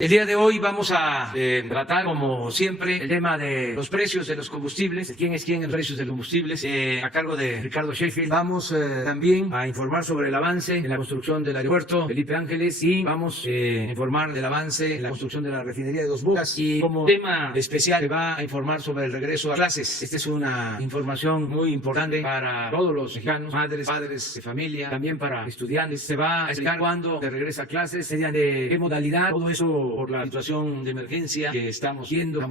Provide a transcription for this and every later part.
El día de hoy vamos a tratar, como siempre, el tema de los precios de los combustibles, quién es quién en precios de los combustibles, a cargo de Ricardo Sheffield. Vamos también a informar sobre el avance en la construcción del aeropuerto Felipe Ángeles y vamos a informar del avance en la construcción de la refinería de Dos Bocas. Y como tema especial se va a informar sobre el regreso a clases. Esta es una información muy importante para todos los mexicanos, madres, padres de familia, también para estudiantes. Se va a explicar cuándo se regresa a clases, mediante qué modalidad, todo eso por la situación de emergencia que estamos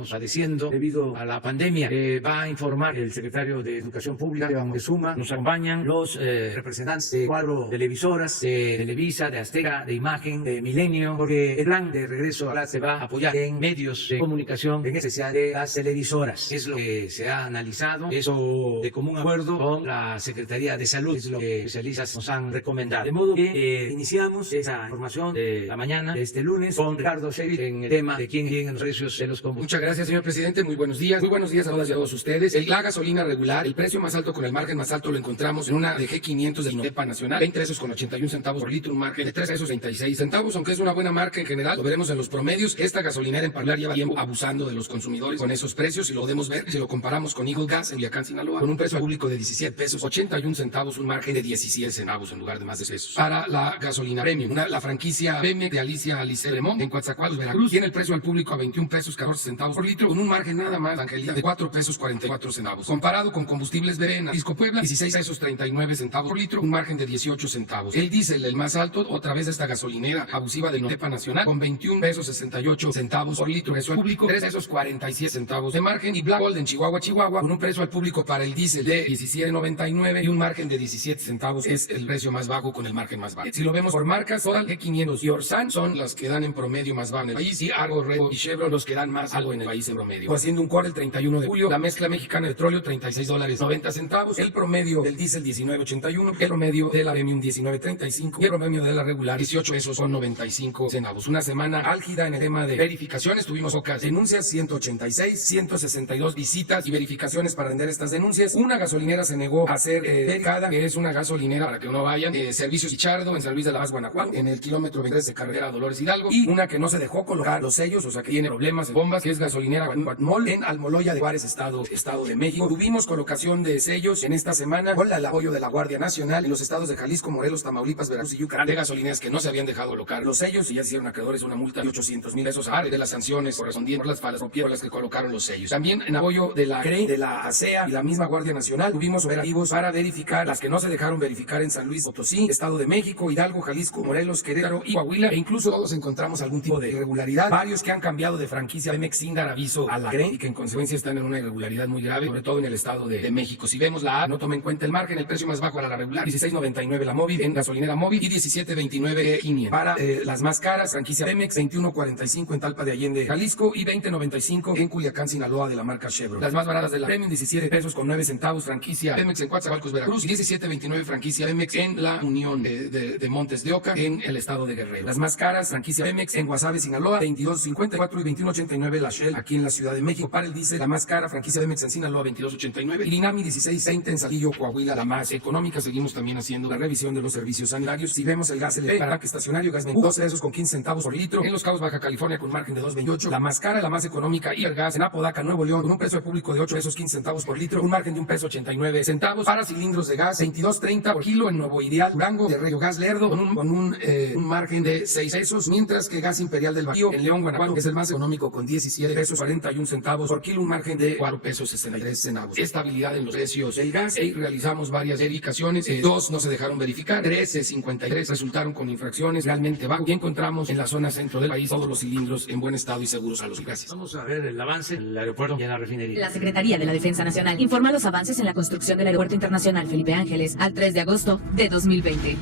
padeciendo debido a la pandemia. Va a informar el secretario de Educación Pública, Esteban Moctezuma. Nos acompañan los representantes de cuatro televisoras, de Televisa, de Azteca, de Imagen, de Milenio, porque el plan de regreso a clase se va a apoyar en medios de comunicación, en especial de las televisoras. Es lo que se ha analizado, eso de común acuerdo con la Secretaría de Salud, es lo que especialistas nos han recomendado. De modo que iniciamos esa información de la mañana de este lunes con Ricardo Sheffield en el tema de quién en los precios de los combustibles. Muchas gracias, señor presidente. Muy buenos días. Muy buenos días a todas y a todos ustedes. La gasolina regular, el precio más alto con el margen más alto lo encontramos en una de G500 del INEPA Nacional, 20 pesos con 81 centavos por litro, un margen de 3 pesos 36 centavos, aunque es una buena marca en general, lo veremos en los promedios. Esta gasolinera en particular lleva tiempo abusando de los consumidores con esos precios y lo podemos ver si lo comparamos con Eagle Gas en Culiacán, Sinaloa, con un precio público de 17 pesos 81 centavos, un margen de 17 centavos en lugar de más de pesos. Para la gasolina premium, la franquicia PM de Alicia Alice Lemón en Coatzacoalcos, Veracruz, tiene el precio al público a 21 pesos 14 centavos por litro, con un margen nada más, Angelía, de 4 pesos 44 centavos. Comparado con combustibles BB en Jalisco, Puebla, 16 pesos 39 centavos por litro, un margen de 18 centavos. El diésel, el más alto, otra vez esta gasolinera abusiva del INEPA Nacional, con 21 pesos 68 centavos por litro, precio al público, 3 pesos 47 centavos de margen. Y Black Gold en Chihuahua, con un precio al público para el diésel de 17.99 y un margen de 17 centavos, es el precio más bajo con el margen más bajo. Si lo vemos por marcas, Total, G500 y Orsan son las que dan en promedio más bajo en el país, y Argo, Rego y Chevron los que dan más algo en el país en promedio. Haciendo un core el 31 de julio, la mezcla mexicana de petróleo $36.90, el promedio del diésel 19.81, el promedio de la premium 19.35 y el promedio de la regular 18 pesos con 95 centavos. Una semana álgida en el tema de verificaciones, tuvimos pocas denuncias, 186, 162 visitas y verificaciones para render estas denuncias. Una gasolinera se negó a ser verificada, que es una gasolinera para que no vayan, Servicios Ichardo en San Luis de la Paz, Guanajuato, en el kilómetro 23 de carretera Dolores Hidalgo, y una que no se dejó colocar los sellos, o sea que tiene problemas de bombas, que es gasolinera Guatmol en Almoloya de Juárez, Estado de México. Tuvimos colocación de sellos en esta semana con el apoyo de la Guardia Nacional en los estados de Jalisco, Morelos, Tamaulipas, Veracruz y Yucatán, de gasolineras que no se habían dejado colocar los sellos y ya se hicieron acreedores una multa de 800,000 pesos aparte de las sanciones correspondientes por las falas por las que colocaron los sellos. También en apoyo de la CRE, de la ASEA y la misma Guardia Nacional, tuvimos operativos para verificar las que no se dejaron verificar en San Luis Potosí, Estado de México, Hidalgo, Jalisco, Morelos, Querétaro y Coahuila, e incluso todos encontramos algún tipo de irregularidad. Varios que han cambiado de franquicia Pemex sin dar aviso a la CRE y que en consecuencia están en una irregularidad muy grave, sobre todo en el Estado de México. Si vemos la A, no toma en cuenta el margen, el precio más bajo para la regular, 16.99 la móvil en gasolinera móvil y 17.29 500. Para las más caras, franquicia Pemex, 21.45 en Talpa de Allende, Jalisco, y 20.95 en Culiacán, Sinaloa, de la marca Chevron. Las más baratas de la Premium, 17 pesos con 9 centavos, franquicia Pemex en Coatzacoalcos, Veracruz, y 17.29 franquicia Pemex en la Unión de Montes de Oca, en el estado de Guerrero. Las más caras, franquicia Pemex en Guasave, Sinaloa, 22.54 y 21.89 la Shell aquí en la Ciudad de México. Para el diésel, la más cara, franquicia Pemex en Sinaloa, 22.89, y Linami 16.20 en Saltillo, Coahuila, la más económica. Seguimos también haciendo la revisión de los servicios sanitarios. Si vemos el gas LP para tanque estacionario, gas 2 pesos con 15 centavos por litro en Los Cabos, Baja California, con margen de 2.28, la más cara, la más económica, y el gas en Apodaca, Nuevo León, con un precio público de 8 pesos 15 centavos por litro, un margen de 1 peso 89 centavos. Para cilindros de gas, 22.30 por kilo en Nuevo Ideal, Durango, de Regio Gas Lerdo, con un margen de 6 pesos, mientras que Gas Imperial del Bajío en León, Guanajuato, que es el más económico, con 17 pesos 41 centavos por kilo, un margen de 4 pesos 63 centavos. Estabilidad en los precios del gas, y realizamos varias verificaciones, 2 no se dejaron verificar, 53 resultaron con infracciones realmente bajo, y encontramos en la zona centro del país todos los cilindros en buen estado y seguros a los gracias. Vamos a ver el avance en el aeropuerto y en la refinería. La Secretaría de la Defensa Nacional informa los avances en la construcción del Aeropuerto Internacional Felipe Ángeles al 3 de agosto de 2020.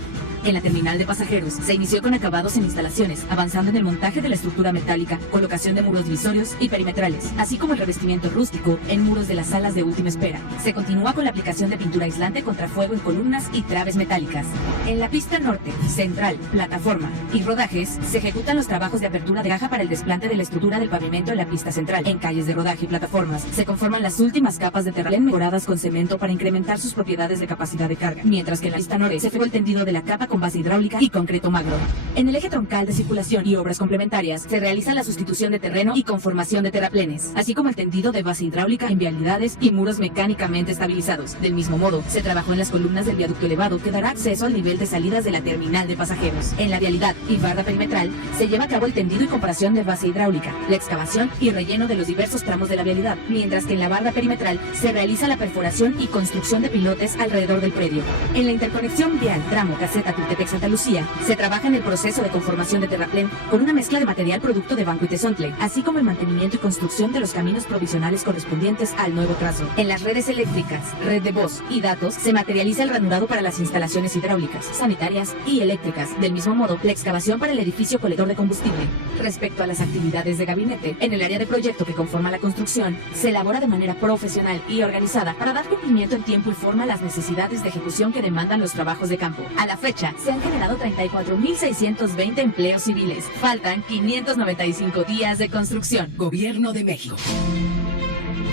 En la terminal de pasajeros se inició con acabados en instalaciones, avanzando en el montaje de la estructura metálica, colocación de muros divisorios y perimetrales, así como el revestimiento rústico en muros de las salas de última espera. Se continúa con la aplicación de pintura aislante contra fuego en columnas y traves metálicas. En la pista norte, central, plataforma y rodajes se ejecutan los trabajos de apertura de caja para el desplante de la estructura del pavimento en la pista central. En calles de rodaje y plataformas se conforman las últimas capas de terraplén mejoradas con cemento para incrementar sus propiedades de capacidad de carga, mientras que en la pista norte se efectúa el tendido de la capa con base hidráulica y concreto magro. En el eje troncal de circulación y obras complementarias se realiza la sustitución de terreno y conformación de terraplenes, así como el tendido de base hidráulica en vialidades y muros mecánicamente estabilizados. Del mismo modo, se trabajó en las columnas del viaducto elevado que dará acceso al nivel de salidas de la terminal de pasajeros. En la vialidad y barra perimetral se lleva a cabo el tendido y comparación de base hidráulica, la excavación y relleno de los diversos tramos de la vialidad, mientras que en la barra perimetral se realiza la perforación y construcción de pilotes alrededor del predio. En la interconexión vial tramo Caseta-Tultepec-Santa Lucía se trabaja en el proceso de conformación de terraplén con una mezcla de material producto de Banco y Tezontle, así como el mantenimiento y construcción de los caminos provisionales correspondientes al nuevo trazo. En las redes eléctricas, red de voz y datos se materializa el ranurado para las instalaciones hidráulicas, sanitarias y eléctricas. Del mismo modo, la excavación para el edificio colector de combustible. Respecto a las actividades de gabinete, en el área de proyecto que conforma la construcción, se elabora de manera profesional y organizada para dar cumplimiento en tiempo y forma a las necesidades de ejecución que demandan los trabajos de campo. A la fecha, se han generado 34.620 empleos civiles. Faltan 595 días de construcción. Gobierno de México.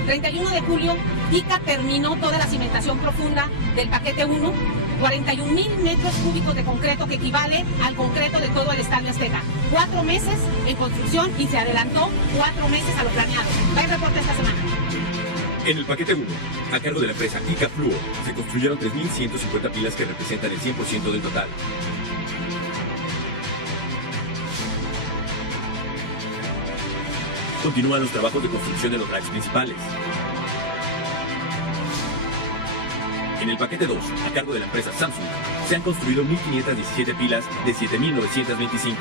31 de julio, ICA terminó toda la cimentación profunda del paquete 1, 41,000 metros cúbicos de concreto que equivale al concreto de todo el Estadio Azteca. 4 meses en construcción y se adelantó 4 meses a lo planeado. Va el reporte esta semana. En el paquete 1, a cargo de la empresa ICA Fluor, se construyeron 3.150 pilas que representan el 100% del total. Continúan los trabajos de construcción de los racks principales. En el paquete 2, a cargo de la empresa Samsung, se han construido 1.517 pilas de 7.925.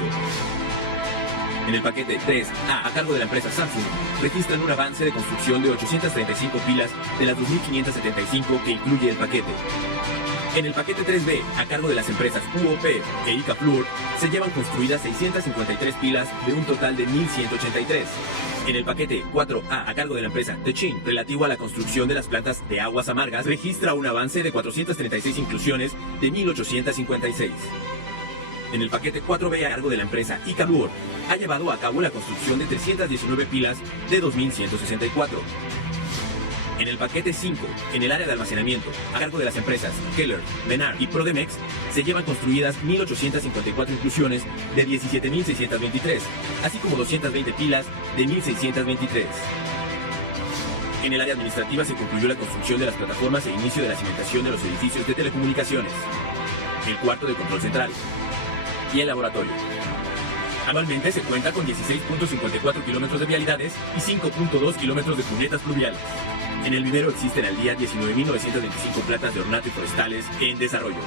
En el paquete 3A, a cargo de la empresa Samsung, registran un avance de construcción de 835 pilas de las 2.575 que incluye el paquete. En el paquete 3B, a cargo de las empresas UOP e ICA Fluor, se llevan construidas 653 pilas de un total de 1.183. En el paquete 4A, a cargo de la empresa Techin, relativo a la construcción de las plantas de aguas amargas, registra un avance de 436 inclusiones de 1.856. En el paquete 4B, a cargo de la empresa ICA Fluor, ha llevado a cabo la construcción de 319 pilas de 2.164. En el paquete 5, en el área de almacenamiento, a cargo de las empresas Keller, Menard y Prodemex, se llevan construidas 1.854 inclusiones de 17.623, así como 220 pilas de 1.623. En el área administrativa se concluyó la construcción de las plataformas e inicio de la cimentación de los edificios de telecomunicaciones, el cuarto de control central y el laboratorio. Anualmente se cuenta con 16.54 kilómetros de vialidades y 5.2 kilómetros de cunetas pluviales. En el vivero existen al día 19.925 plantas de ornato y forestales en desarrollo.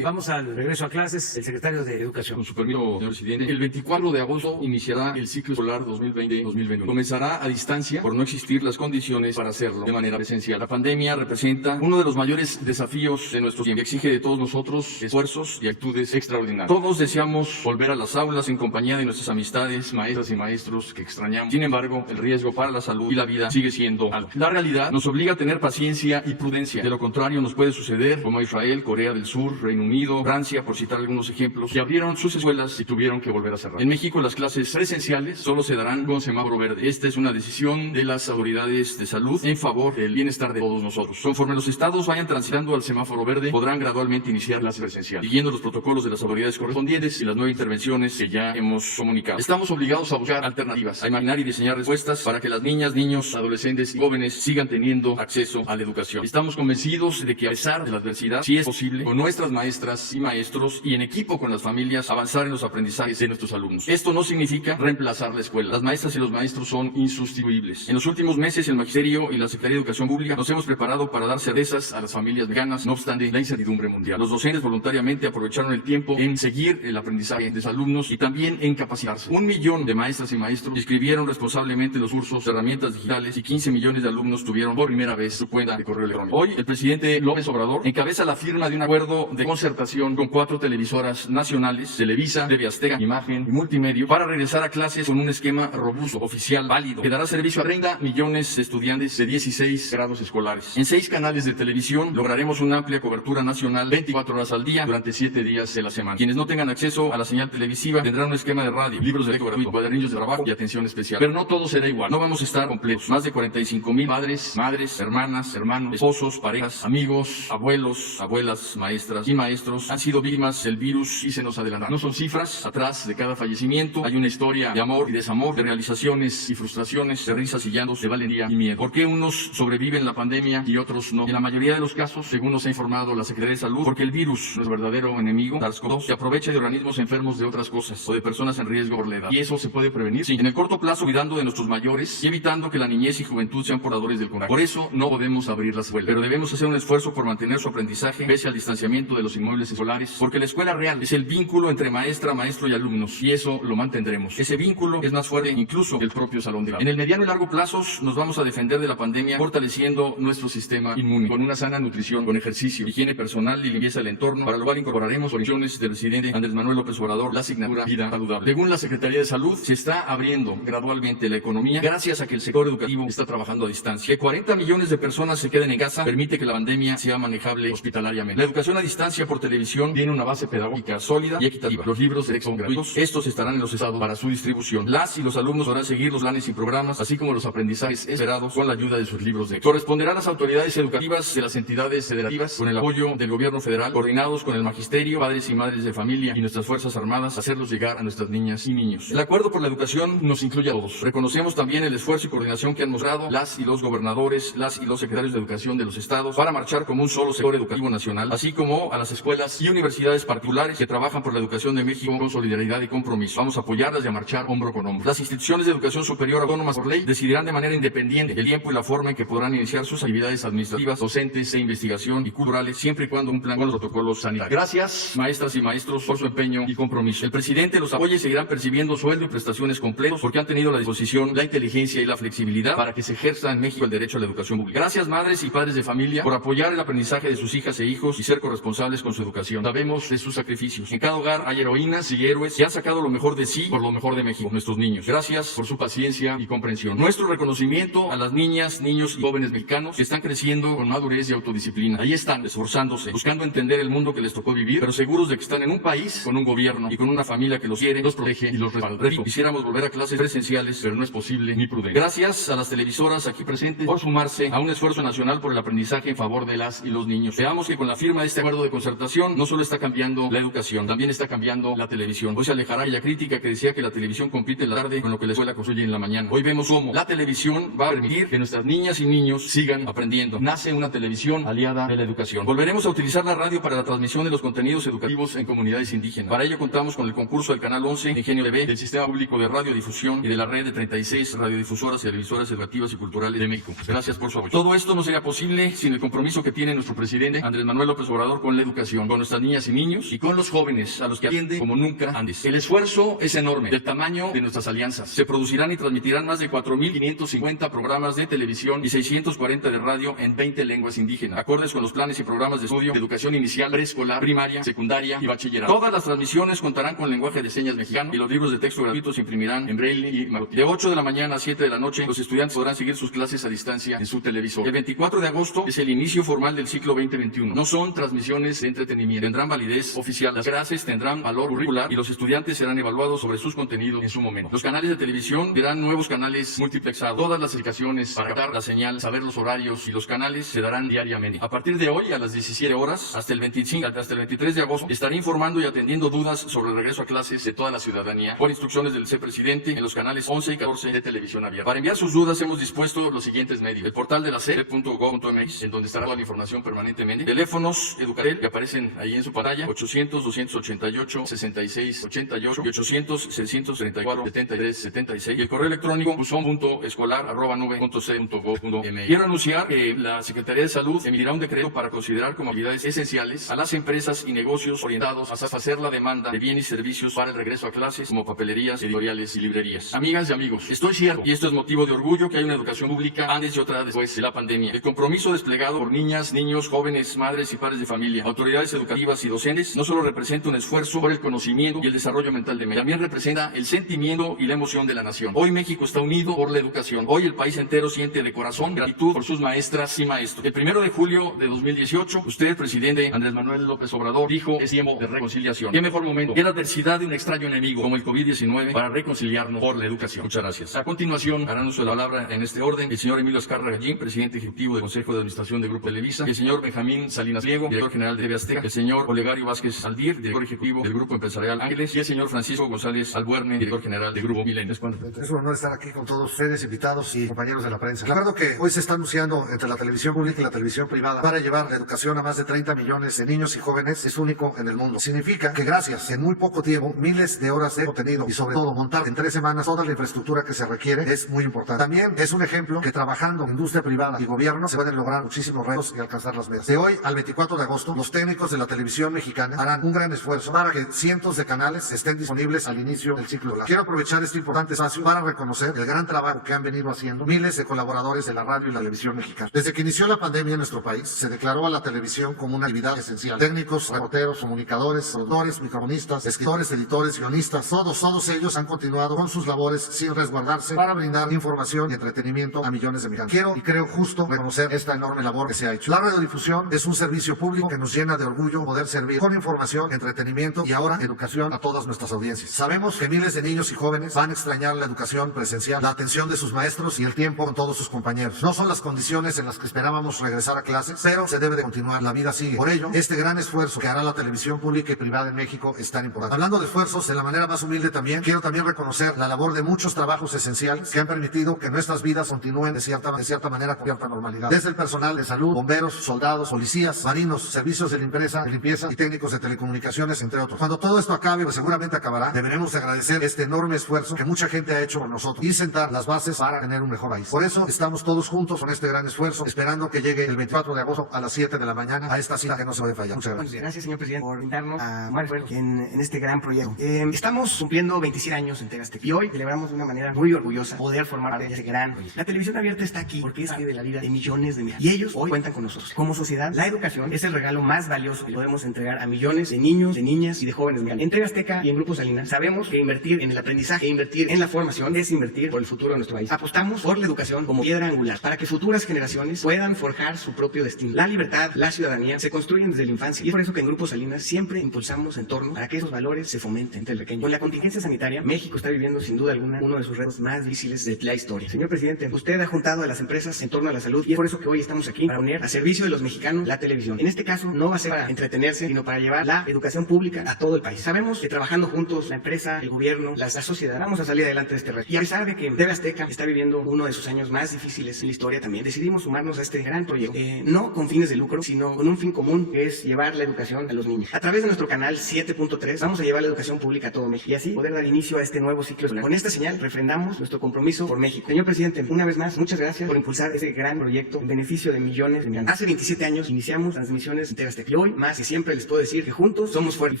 Vamos al regreso a clases. El secretario de Educación. Con su permiso, señor presidente, el 24 de agosto iniciará el ciclo escolar 2020-2021. Comenzará a distancia por no existir las condiciones para hacerlo de manera presencial. La pandemia representa uno de los mayores desafíos de nuestro tiempo. Exige de todos nosotros esfuerzos y actitudes extraordinarias. Todos deseamos volver a las aulas en compañía de nuestras amistades, maestras y maestros que extrañamos. Sin embargo, el riesgo para la salud y la vida sigue siendo alto. La realidad nos obliga a tener paciencia y prudencia. De lo contrario, nos puede suceder como a Israel, Corea del Sur, Reino Unido, Francia, por citar algunos ejemplos, que abrieron sus escuelas y tuvieron que volver a cerrar. En México, las clases presenciales solo se darán con semáforo verde. Esta es una decisión de las autoridades de salud en favor del bienestar de todos nosotros. Conforme los estados vayan transitando al semáforo verde, podrán gradualmente iniciar las presenciales, siguiendo los protocolos de las autoridades correspondientes y las nuevas intervenciones que ya hemos comunicado. Estamos obligados a buscar alternativas, a imaginar y diseñar respuestas para que las niñas, niños, adolescentes y jóvenes sigan teniendo acceso a la educación. Estamos convencidos de que a pesar de la adversidad, sí es posible, con nuestras maestras y maestros y en equipo con las familias, avanzar en los aprendizajes de nuestros alumnos. Esto no significa reemplazar la escuela. Las maestras y los maestros son insustituibles. En los últimos meses, el Magisterio y la Secretaría de Educación Pública nos hemos preparado para dar certezas a las familias mexicanas, no obstante la incertidumbre mundial. Los docentes voluntariamente aprovecharon el tiempo en seguir el aprendizaje de sus alumnos y también en capacitarse. 1 millón de maestras y maestros inscribieron responsablemente los cursos de herramientas digitales y 15 millones de alumnos tuvieron por primera vez su cuenta de correo electrónico. Hoy, el presidente López Obrador encabeza la firma de un acuerdo de concertación con 4 televisoras nacionales, Televisa, TV Azteca, Imagen y Multimedia, para regresar a clases con un esquema robusto, oficial, válido, que dará servicio a 30 millones de estudiantes de 16 grados escolares. En 6 canales de televisión lograremos una amplia cobertura nacional 24 horas al día durante 7 días de la semana. Quienes no tengan acceso a la señal televisiva tendrán un esquema de radio, libros de lectura gratuito, cuadernillos de trabajo y atención especial. Pero no todo será igual. No vamos a estar completos. Más de 45,000 padres, madres, hermanas, hermanos, esposos, parejas, amigos, abuelos, abuelas, maestras y maestros han sido víctimas del virus y se nos adelantaron. No son cifras. Atrás de cada fallecimiento hay una historia de amor y desamor, de realizaciones y frustraciones, de risas y llantos, de valentía y miedo. ¿Por qué unos sobreviven la pandemia y otros no? En la mayoría de los casos, según nos ha informado la Secretaría de Salud, porque el virus, nuestro verdadero enemigo, SARS-CoV-2, se aprovecha de organismos enfermos de otras cosas o de personas en riesgo por la edad. ¿Y eso se puede prevenir? Sí. En el corto plazo, cuidando de nuestros mayores y evitando que la niñez y juventud sean portadores del contagio. Por eso no podemos abrir las escuelas, pero debemos hacer un esfuerzo por mantener su aprendizaje pese al distanciamiento de los inmuebles escolares, porque la escuela real es el vínculo entre maestra, maestro y alumnos, y eso lo mantendremos. Ese vínculo es más fuerte incluso que el propio salón de clase. En el mediano y largo plazos nos vamos a defender de la pandemia fortaleciendo nuestro sistema inmune, con una sana nutrición, con ejercicio, higiene personal y limpieza del entorno, para lo cual incorporaremos orientaciones del presidente Andrés Manuel López Obrador, la asignatura Vida Saludable. Según la Secretaría de Salud, se está abriendo gradualmente la economía gracias a que el sector educativo está trabajando a distancia. Que 40 millones de personas se queden en casa permite que la pandemia sea manejable hospitalariamente. La educación a distancia por televisión tiene una base pedagógica sólida y equitativa. Los libros de texto son gratuitos. Estos estarán en los estados para su distribución. Las y los alumnos podrán seguir los planes y programas, así como los aprendizajes esperados con la ayuda de sus libros de texto. Corresponderá a las autoridades educativas de las entidades federativas, con el apoyo del gobierno federal, coordinados con el magisterio, padres y madres de familia y nuestras fuerzas armadas, hacerlos llegar a nuestras niñas y niños. El acuerdo por la educación nos incluye a todos. Reconocemos también el esfuerzo y coordinación que han mostrado las y los gobernadores, las y los secretarios de educación de los estados para marchar como un solo sector educativo nacional, así como a las escuelas y universidades particulares que trabajan por la educación de México con solidaridad y compromiso. Vamos a apoyarlas y a marchar hombro con hombro. Las instituciones de educación superior autónomas por ley decidirán de manera independiente el tiempo y la forma en que podrán iniciar sus actividades administrativas, docentes e investigación y culturales, siempre y cuando cumplan con los protocolos sanitarios. Gracias, maestras y maestros, por su empeño y compromiso. El presidente los apoya y seguirán percibiendo sueldo y prestaciones completos porque han tenido la disposición, la inteligencia y la flexibilidad para que se ejerza en México el derecho a la educación pública. Gracias, madres y padres de familia, por apoyar el aprendizaje de sus hijas e hijos y ser corresponsables con su educación. Sabemos de sus sacrificios. En cada hogar hay heroínas y héroes que han sacado lo mejor de sí por lo mejor de México, nuestros niños. Gracias por su paciencia y comprensión. Nuestro reconocimiento a las niñas, niños y jóvenes mexicanos que están creciendo con madurez y autodisciplina. Ahí están, esforzándose, buscando entender el mundo que les tocó vivir, pero seguros de que están en un país con un gobierno y con una familia que los quiere, los protege y los respalda. Quisiéramos volver a clases presenciales, pero no es posible ni prudente. Gracias a las televisoras aquí presentes por sumarse a un esfuerzo nacional por el aprendizaje en favor de las y los niños. Veamos que con la firma de este acuerdo de concertación no solo está cambiando la educación, también está cambiando la televisión. Hoy se alejará aquella crítica que decía que la televisión compite en la tarde con lo que la escuela construye en la mañana. Hoy vemos cómo la televisión va a permitir que nuestras niñas y niños sigan aprendiendo. Nace una televisión aliada de la educación. Volveremos a utilizar la radio para la transmisión de los contenidos educativos en comunidades indígenas. Para ello contamos con el concurso del Canal 11 de Ingenio TV, del Sistema Público de Radiodifusión y de la red de 36 radiodifusoras y televisoras educativas y culturales de México. Gracias por su apoyo. Todo esto no sería posible sin el compromiso que tiene nuestro presidente Andrés Manuel López Obrador con la educación, con nuestras niñas y niños y con los jóvenes, a los que atiende como nunca antes. El esfuerzo es enorme, del tamaño de nuestras alianzas. Se producirán y transmitirán más de 4.550 programas de televisión y 640 de radio en 20 lenguas indígenas, acordes con los planes y programas de estudio de educación inicial, preescolar, primaria, secundaria y bachillerato. Todas las transmisiones contarán con lenguaje de señas mexicano y los libros de texto gratuitos se imprimirán en braille y marroquí. De 8 de la mañana a 7 de la noche, los estudiantes podrán seguir sus clases a distancia en su televisor. El 24 de agosto es el inicio formal del ciclo 2021. No son transmisiones de entretenimiento. Tendrán validez oficial. Las clases tendrán valor curricular y los estudiantes serán evaluados sobre sus contenidos en su momento. Los canales de televisión verán nuevos canales multiplexados. Todas las aplicaciones para captar la señal, saber los horarios y los canales se darán diariamente. A partir de hoy, a las 17 horas, hasta el 23 de agosto, estaré informando y atendiendo dudas sobre el regreso a clases de toda la ciudadanía por instrucciones del vicepresidente en los canales 11 y 14 de televisión abierta. Para enviar sus dudas hemos dispuesto los siguientes medios: el portal de la SEP.gov.mx, en donde estará toda la información permanentemente; teléfonos Educatel que aparecen ahí en su pantalla, 800-288-6688 y 800-634-7376, y el correo electrónico buzón.escolar@9.c.gov.mx. Quiero anunciar que la Secretaría de Salud emitirá un decreto para considerar como actividades esenciales a las empresas y negocios orientados a satisfacer la demanda de bienes y servicios para el regreso a clases, como papelerías, editoriales y librerías. Amigas y amigos, estoy cierto, y esto es motivo de orgullo, que hay una educación pública antes y otra después de la pandemia. El compromiso desplegado por niñas, niños, jóvenes, madres y padres de familia, autoridades autoridades educativas y docentes, no solo representa un esfuerzo por el conocimiento y el desarrollo mental de México, también representa el sentimiento y la emoción de la nación. Hoy México está unido por la educación. Hoy el país entero siente de corazón gratitud por sus maestras y maestros. El 1 de julio de 2018, usted, presidente Andrés Manuel López Obrador, dijo: es tiempo de reconciliación. ¿Qué mejor momento que la adversidad de un extraño enemigo como el COVID-19 para reconciliarnos por la educación? Muchas gracias. A continuación, harán uso de la palabra en este orden el señor Emilio Azcárraga Gallín, presidente ejecutivo del Consejo de Administración del Grupo Televisa, el señor Benjamín Salinas Pliego, director general de TV Azteca, el señor Olegario Vázquez Aldir, director ejecutivo del Grupo Empresarial Ángeles, y el señor Francisco González Albuerne, director general del Grupo Milenio. Es un honor estar aquí con todos ustedes, invitados y compañeros de la prensa. Recuerdo que hoy se está anunciando entre la televisión pública y la televisión privada para llevar la educación a más de 30 millones de niños y jóvenes. Es único en el mundo. Significa que gracias en muy poco tiempo, miles de horas de contenido y sobre todo montar en 3 semanas toda la infraestructura que se requiere es muy importante. También es un ejemplo que trabajando en industria privada y gobierno se pueden lograr muchísimos retos y alcanzar las metas. De hoy al 24 de agosto, los técnicos de la televisión mexicana harán un gran esfuerzo para que cientos de canales estén disponibles al inicio del ciclo escolar. Quiero aprovechar este importante espacio para reconocer el gran trabajo que han venido haciendo miles de colaboradores de la radio y la televisión mexicana. Desde que inició la pandemia en nuestro país, se declaró a la televisión como una actividad esencial. Técnicos, reporteros, comunicadores, productores, microfonistas, escritores, editores, guionistas, todos ellos han continuado con sus labores sin resguardarse para brindar información y entretenimiento a millones de mexicanos. Quiero y creo justo reconocer esta enorme labor que se ha hecho. La radiodifusión es un servicio público que nos llena de orgullo poder servir con información, entretenimiento y ahora educación a todas nuestras audiencias. Sabemos que miles de niños y jóvenes van a extrañar la educación presencial, la atención de sus maestros y el tiempo con todos sus compañeros. No son las condiciones en las que esperábamos regresar a clases, pero se debe de continuar. La vida sigue. Por ello, este gran esfuerzo que hará la televisión pública y privada en México es tan importante. Hablando de esfuerzos, de la manera más humilde también, quiero también reconocer la labor de muchos trabajos esenciales que han permitido que nuestras vidas continúen de cierta manera con cierta normalidad. Desde el personal de salud, bomberos, soldados, policías, marinos, servicios de limpieza y técnicos de telecomunicaciones, entre otros. Cuando todo esto acabe, pues seguramente acabará, deberemos de agradecer este enorme esfuerzo que mucha gente ha hecho con nosotros y sentar las bases para tener un mejor país. Por eso estamos todos juntos con este gran esfuerzo, esperando que llegue el 24 de agosto a las 7 de la mañana a esta cita que no se puede fallar. Muchas gracias. Gracias, señor presidente, por invitarnos a sumar esfuerzos en este gran proyecto. Estamos cumpliendo 27 años en TV Azteca y hoy celebramos de una manera muy orgullosa poder formar parte de este gran proyecto. La televisión abierta está aquí porque es parte de la vida de millones de mexicanos y ellos hoy cuentan con nosotros. Como sociedad, la educación es el regalo más valioso que podemos entregar a millones de niños, de niñas y de jóvenes mexicanos. En TV Azteca y en Grupo Salinas sabemos que invertir en el aprendizaje e invertir en la formación es invertir por el futuro de nuestro país. Apostamos por la educación como piedra angular para que futuras generaciones puedan forjar su propio destino. La libertad, la ciudadanía se construyen desde la infancia y es por eso que en Grupo Salinas siempre impulsamos en torno para que esos valores se fomenten entre el pequeño. Con la contingencia sanitaria, México está viviendo sin duda alguna uno de sus retos más difíciles de la historia. Señor presidente, usted ha juntado a las empresas en torno a la salud y es por eso que hoy estamos aquí para poner a servicio de los mexicanos la televisión. En este caso no va a ser para entretenerse, sino para llevar la educación pública a todo el país. Sabemos que trabajando juntos, la empresa, el gobierno, la sociedad, vamos a salir adelante de este reto. Y a pesar de que TV Azteca está viviendo uno de sus años más difíciles en la historia también, decidimos sumarnos a este gran proyecto, no con fines de lucro, sino con un fin común, que es llevar la educación a los niños. A través de nuestro canal 7.3 vamos a llevar la educación pública a todo México y así poder dar inicio a este nuevo ciclo escolar. Con esta señal refrendamos nuestro compromiso por México. Señor presidente, una vez más, muchas gracias por impulsar este gran proyecto en beneficio de millones de mexicanos. Hace 27 años iniciamos transmisiones en TV Azteca y hoy, más que siempre, les puedo decir que juntos somos fuertes y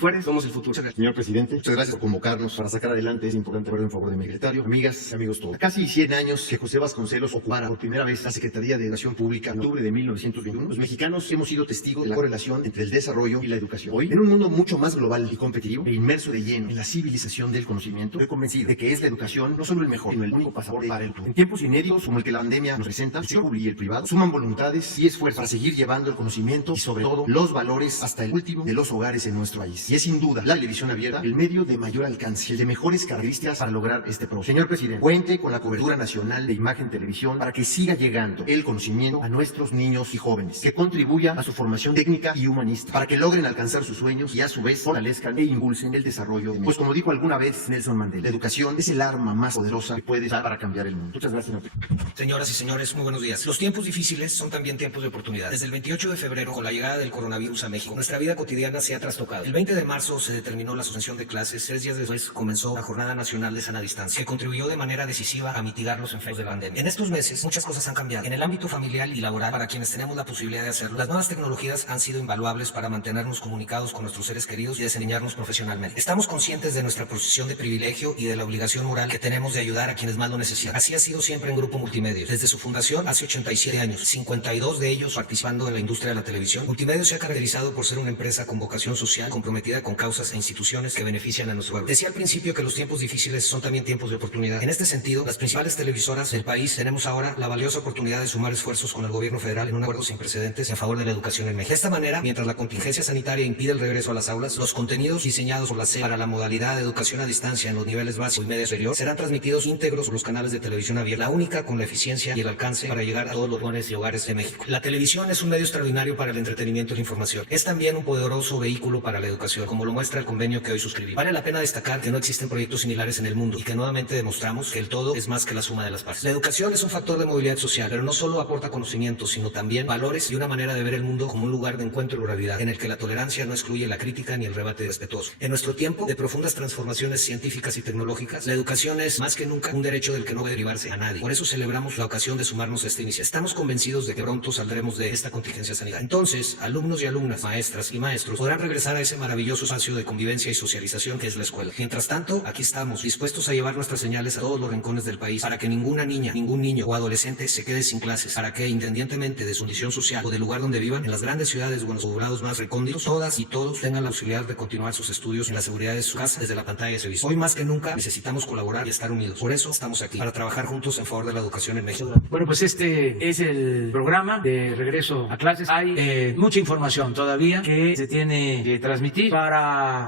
fuertes somos el futuro. Señor presidente, muchas gracias por convocarnos para sacar adelante este importante acuerdo en favor de mi secretario, amigas, amigos todos. Casi 100 años que José Vasconcelos ocupara por primera vez la Secretaría de Educación Pública en octubre de 1921, los mexicanos hemos sido testigos de la correlación entre el desarrollo y la educación. Hoy, en un mundo mucho más global y competitivo, e inmerso de lleno en la civilización del conocimiento, estoy convencido de que es la educación no solo el mejor, sino el único pasaporte para el futuro. En tiempos inéditos como el que la pandemia nos presenta, el sector público y el privado suman voluntades y esfuerzos para seguir llevando el conocimiento y sobre todo los valores hasta el último de los hogares en nuestro país. Y es sin duda la televisión abierta el medio de mayor alcance, el de mejores características para lograr este propósito. Señor presidente, cuente con la cobertura nacional de Imagen Televisión para que siga llegando el conocimiento a nuestros niños y jóvenes, que contribuya a su formación técnica y humanista, para que logren alcanzar sus sueños y a su vez fortalezcan e impulsen el desarrollo de México. Pues como dijo alguna vez Nelson Mandela, la educación es el arma más poderosa que puede usar para cambiar el mundo. Muchas gracias, señor. Señoras y señores, muy buenos días. Los tiempos difíciles son también tiempos de oportunidad. Desde el 28 de febrero, con la llegada del coronavirus a México, nuestra vida cotidiana se ha trastocado. El 20 de marzo se determinó la suspensión de clases. 3 días después comenzó la Jornada Nacional de Sana Distancia, que contribuyó de manera decisiva a mitigar los efectos de la pandemia. En estos meses, muchas cosas han cambiado. En el ámbito familiar y laboral, para quienes tenemos la posibilidad de hacerlo, las nuevas tecnologías han sido invaluables para mantenernos comunicados con nuestros seres queridos y desempeñarnos profesionalmente. Estamos conscientes de nuestra posición de privilegio y de la obligación moral que tenemos de ayudar a quienes más lo necesitan. Así ha sido siempre en Grupo Multimedios. Desde su fundación, hace 87 años, 52 de ellos participando en la industria de la televisión, Multimedios se ha caracterizado caracterizado por ser una empresa con vocación social, comprometida con causas e instituciones que benefician a nuestro pueblo. Decía al principio que los tiempos difíciles son también tiempos de oportunidad. En este sentido, las principales televisoras del país tenemos ahora la valiosa oportunidad de sumar esfuerzos con el gobierno federal en un acuerdo sin precedentes en favor de la educación en México. De esta manera, mientras la contingencia sanitaria impide el regreso a las aulas, los contenidos diseñados por la SEP para la modalidad de educación a distancia en los niveles básico y medio superior serán transmitidos íntegros por los canales de televisión abierta, la única con la eficiencia y el alcance para llegar a todos los rincones y hogares de México. La televisión es un medio extraordinario para el entretenimiento y la información. Es también un poderoso vehículo para la educación, como lo muestra el convenio que hoy suscribimos. Vale la pena destacar que no existen proyectos similares en el mundo y que nuevamente demostramos que el todo es más que la suma de las partes. La educación es un factor de movilidad social, pero no solo aporta conocimientos, sino también valores y una manera de ver el mundo como un lugar de encuentro y pluralidad, en el que la tolerancia no excluye la crítica ni el debate respetuoso. En nuestro tiempo de profundas transformaciones científicas y tecnológicas, la educación es más que nunca un derecho del que no puede derivarse a nadie. Por eso celebramos la ocasión de sumarnos a esta iniciativa. Estamos convencidos de que pronto saldremos de esta contingencia sanitaria. Entonces, alumnos y alumnas, maestras y maestros podrán regresar a ese maravilloso espacio de convivencia y socialización que es la escuela. Mientras tanto, aquí estamos, dispuestos a llevar nuestras señales a todos los rincones del país, para que ninguna niña, ningún niño o adolescente se quede sin clases, para que, independientemente de su condición social o del lugar donde vivan, en las grandes ciudades o en los poblados más recónditos, todas y todos tengan la posibilidad de continuar sus estudios en la seguridad de su casa desde la pantalla de su visor. Hoy más que nunca necesitamos colaborar y estar unidos. Por eso estamos aquí, para trabajar juntos en favor de la educación en México. Bueno, pues este es el programa de regreso a clases. Hay mucha información todavía que se tiene que transmitir para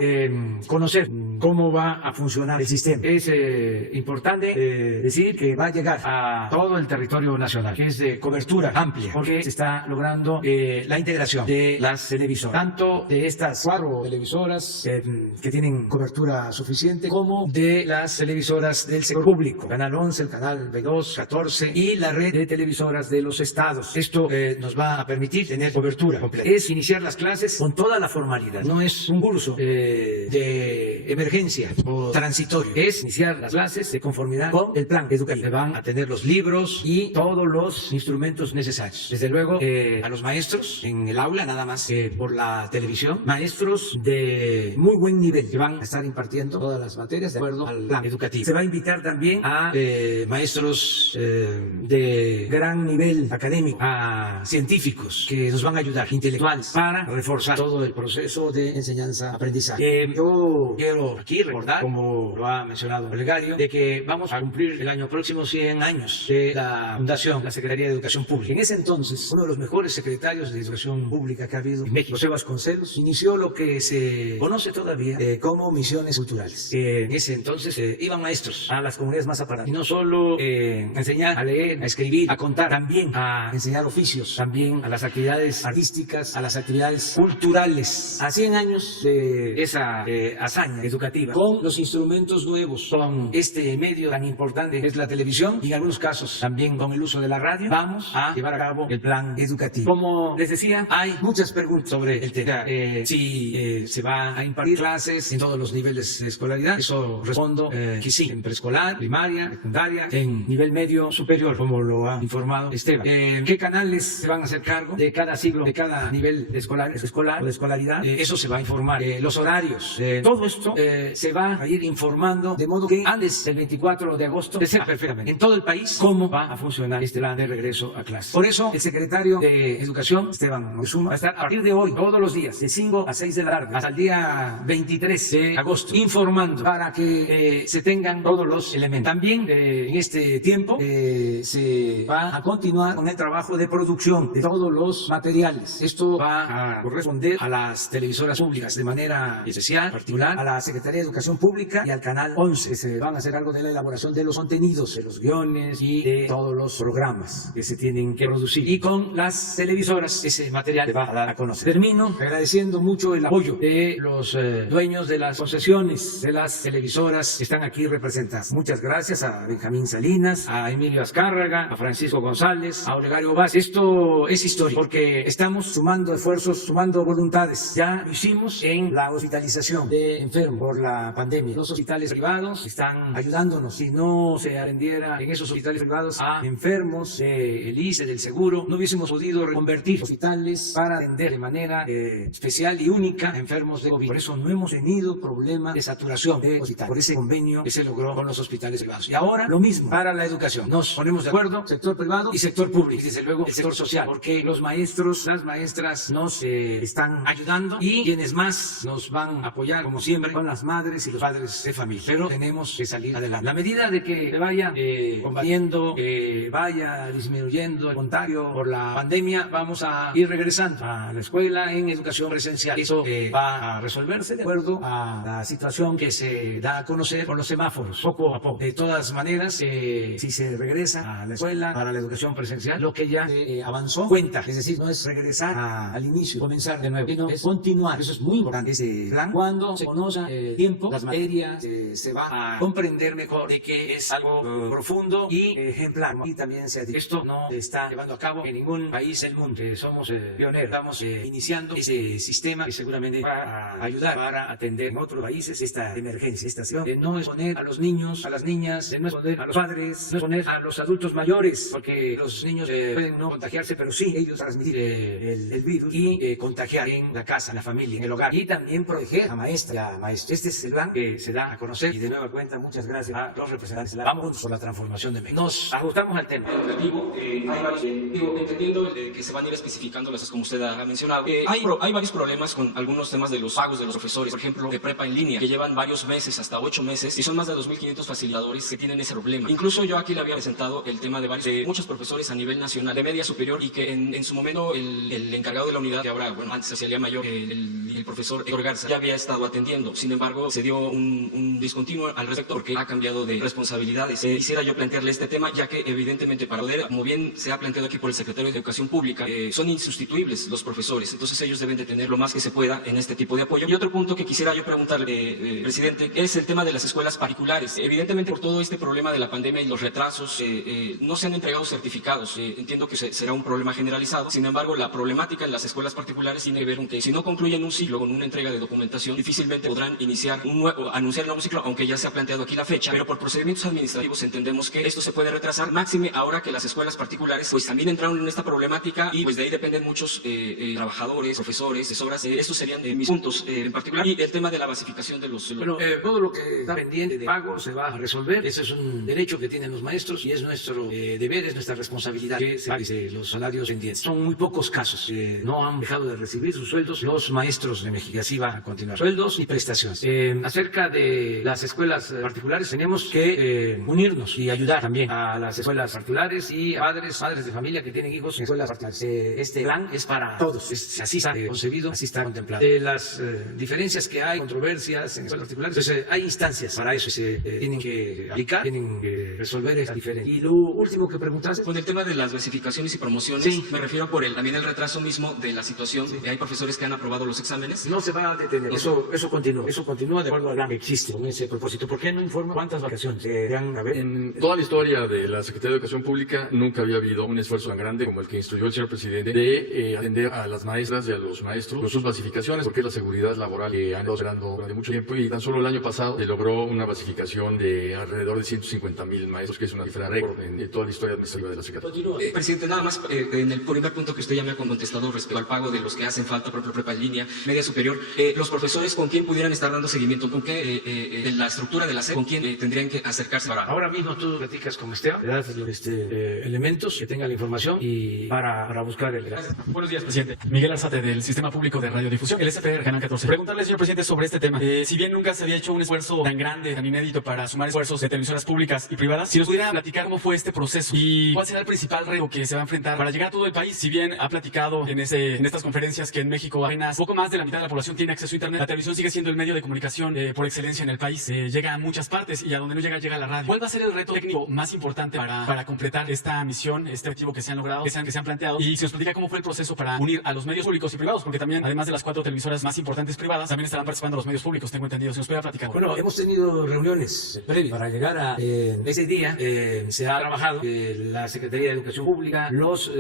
conocer cómo va a funcionar el sistema. Es importante decir que va a llegar a todo el territorio nacional, que es de cobertura amplia, porque se está logrando la integración de las televisoras, tanto de estas 4 televisoras que tienen cobertura suficiente, como de las televisoras del sector público, Canal 11, el Canal B2, 14 y la red de televisoras de los estados. Esto nos va a permitir tener cobertura completa. Es iniciar las clases con toda la formalidad, no es un curso de emergencia o transitorio, es iniciar las clases de conformidad con el plan educativo. Van a tener los libros y todos los instrumentos necesarios. Desde luego a los maestros en el aula, nada más por la televisión, maestros de muy buen nivel que van a estar impartiendo todas las materias de acuerdo al plan educativo. Se va a invitar también a maestros de gran nivel académico, a científicos que nos van a ayudar, intelectuales, para reforzar todo el proceso de enseñanza-aprendizaje. Yo quiero aquí recordar, como lo ha mencionado el plegario, de que vamos a cumplir el año próximo 100 años de la fundación, la Secretaría de Educación Pública. En ese entonces, uno de los mejores secretarios de Educación Pública que ha habido en México, José Vasconcelos, inició lo que se conoce todavía como misiones culturales. En ese entonces iban maestros a las comunidades más aparadas, y no solo enseñar a leer, a escribir, a contar, también a enseñar oficios, también a las actividades artísticas, a las actividades culturales. A 100 años de esa hazaña educativa, con los instrumentos nuevos, con este medio tan importante que es la televisión, y en algunos casos también con el uso de la radio, vamos a llevar a cabo el plan educativo. Como les decía, hay muchas preguntas sobre el tema. Si se va a impartir clases en todos los niveles de escolaridad. Eso respondo que sí, en preescolar, primaria, secundaria, en nivel medio superior, como lo ha informado Esteban. ¿Qué canales se van a hacer cargo de cada siglo, de cada nivel de escolar o de escolaridad? Eso se va a informar. Los horarios, todo esto se va a ir informando, de modo que antes del 24 de agosto se sepa perfectamente en todo el país cómo va a funcionar este plan de regreso a clases. Por eso, el secretario de Educación, Esteban Moctezuma, va a estar a partir de hoy, todos los días, de 5 a 6 de la tarde, hasta el día 23 de agosto, informando para que se tengan todos los elementos. También en este tiempo se va a continuar con el trabajo de producción de todos los materiales. Esto va a corresponder a las televisoras públicas de manera especial, particular, a la Secretaría de Educación Pública y al Canal 11. Se van a hacer algo de la elaboración de los contenidos, de los guiones y de todos los programas que se tienen que producir. Y con las televisoras ese material se va a dar a conocer. Termino agradeciendo mucho el apoyo de los dueños de las concesiones de las televisoras que están aquí representadas. Muchas gracias a Benjamín Salinas, a Emilio Azcárraga, a Francisco González, a Olegario Vázquez. Esto es historia, porque estamos sumando esfuerzos, sumando voluntades. Ya lo hicimos en la hospitalización de enfermos por por la pandemia. Los hospitales privados están ayudándonos. Si no se atendiera en esos hospitales privados a enfermos del ISSSTE, del seguro, no hubiésemos podido reconvertir hospitales para atender de manera especial y única a enfermos de COVID. Por eso no hemos tenido problema de saturación de hospitales, por ese convenio que se logró con los hospitales privados. Y ahora lo mismo para la educación. Nos ponemos de acuerdo, sector privado y sector público, y desde luego el sector social, porque los maestros, las maestras nos están ayudando y quienes más nos van a apoyar, como siempre, son las madres y los padres de familia. Pero tenemos que salir adelante. La medida de que se vaya combatiendo, vaya disminuyendo el contagio por la pandemia, vamos a ir regresando a la escuela en educación presencial. Eso va a resolverse de acuerdo a la situación que se da a conocer con los semáforos, poco a poco. De todas maneras, si se regresa a la escuela para la educación presencial, lo que ya avanzó cuenta. Es decir, no es regresar al inicio, comenzar de nuevo, sino es continuar. Eso es muy importante, ese plan. Cuando se conozca el tiempo, las materias, se va a comprender mejor de que es algo profundo y ejemplar. Y también se ha dicho, esto no se está llevando a cabo en ningún país del mundo. Somos pioneros. Estamos iniciando ese sistema que seguramente va a ayudar para atender en otros países esta emergencia, esta situación de no exponer a los niños, a las niñas, de no exponer a los padres, no exponer a los adultos mayores, porque los niños pueden no contagiarse, pero sí ellos transmitir el virus y contagiar en la casa, en la familia, en el hogar, y también proteger a maestra y a maestros. Este es el plan que se da a conocer y de nueva cuenta muchas gracias a los representantes de la Vamos Juntos por la Transformación de México. Nos ajustamos al tema. Entendiendo que se van a ir especificando las cosas como usted ha mencionado, hay varios problemas con algunos temas de los pagos de los profesores, por ejemplo, de prepa en línea, que llevan varios meses, hasta 8 meses, y son más de 2.500 facilitadores que tienen ese problema. Incluso yo aquí le había presentado el tema de muchos profesores a nivel nacional, de media superior, y que en su momento el encargado de la unidad, que ahora, bueno, antes se hacía mayor, el profesor Héctor Garza, ya había estado atendiendo. Sin embargo, se dio un discontinuo al respecto porque ha cambiado de responsabilidades. Quisiera yo plantearle este tema, ya que evidentemente para poder, como bien se ha planteado aquí por el secretario de Educación Pública, son insustituibles los profesores, entonces ellos deben de tener lo más que se pueda en este tipo de apoyo. Y otro punto que quisiera yo preguntarle, presidente, es el tema de las escuelas particulares. Evidentemente, por todo este problema de la pandemia y los retrasos, no se han entregado certificados. Entiendo que será un problema generalizado. Sin embargo, la problemática en las escuelas particulares tiene que ver con que si no concluyen un ciclo con una entrega de documentación, difícilmente podrán anunciar un nuevo ciclo, aunque ya se ha planteado aquí la fecha, pero por procedimientos administrativos entendemos que esto se puede retrasar, máxime ahora que las escuelas particulares pues también entraron en esta problemática y pues de ahí dependen muchos trabajadores, profesores, asesoras. Estos serían mis puntos en particular, y el tema de la basificación de los... Bueno, todo lo que está pendiente de pago se va a resolver. Ese es un derecho que tienen los maestros y es nuestro deber, es nuestra responsabilidad que se paguen los salarios pendientes. Son muy pocos casos. No han dejado de recibir sus sueldos los maestros de México. Así va a continuar. Sueldos y prestaciones. Acerca de las escuelas particulares, tenemos que unirnos y ayudar también a las escuelas particulares y a padres de familia que tienen hijos en escuelas particulares. Este plan es para todos. Así está concebido, así está contemplado. Las diferencias que hay, controversias en escuelas particulares, pues, hay instancias para eso. Se tienen que aplicar, tienen que resolver esta diferencia. Y lo último que preguntaste. Con el tema de las basificaciones y promociones, sí, me refiero por también el retraso mismo de la situación. Sí. Hay profesores que han aprobado los exámenes. No se va a detener. Eso continúa de acuerdo al plan que existe con ese propósito. ¿Por qué no informa cuántas vacaciones se van a ver? En toda la historia de la Secretaría de Educación Pública nunca había habido un esfuerzo tan grande como el que instruyó el señor presidente de atender a las maestras y a los maestros con sus basificaciones, porque la seguridad laboral han estado esperando durante mucho tiempo, y tan solo el año pasado se logró una basificación de alrededor de 150,000 maestros, que es una cifra récord en toda la historia administrativa de la Secretaría. Presidente, nada más en el primer punto que usted ya me ha contestado respecto al pago de los que hacen falta, propio prepa en línea, media superior, los profesores, ¿con quién pudieran estar dando seguimiento? ¿Con qué de la estructura de la SEP? ¿Con quién tendrían que acercarse para...? Ahora mismo tú platicas con Esteban, le das los elementos que tenga la información y para buscar el... Buenos días, presidente. Miguel Arzate, del Sistema Público de Radiodifusión, el SPR Canal 14. Preguntarle, señor presidente, sobre este tema. Si bien nunca se había hecho un esfuerzo tan grande, tan inédito para sumar esfuerzos de televisoras públicas y privadas, si nos pudiera platicar cómo fue este proceso y cuál será el principal reto que se va a enfrentar para llegar a todo el país. Si bien ha platicado en estas conferencias que en México apenas poco más de la mitad de la población tiene acceso a internet, la televisión sigue siendo el medio de comunicación por excelencia en el país. Llega a muchas partes y a donde no llega, llega a la radio. ¿Cuál va a ser el reto técnico más importante para completar esta misión, este objetivo que se han logrado, que se han planteado? Y si nos platica cómo fue el proceso para unir a los medios públicos y privados, porque también, además de las 4 televisoras más importantes privadas, también estarán participando los medios públicos, tengo entendido. Si nos puede platicar. Bueno, hemos tenido reuniones previas para llegar a ese día. Se ha trabajado la Secretaría de Educación Pública, los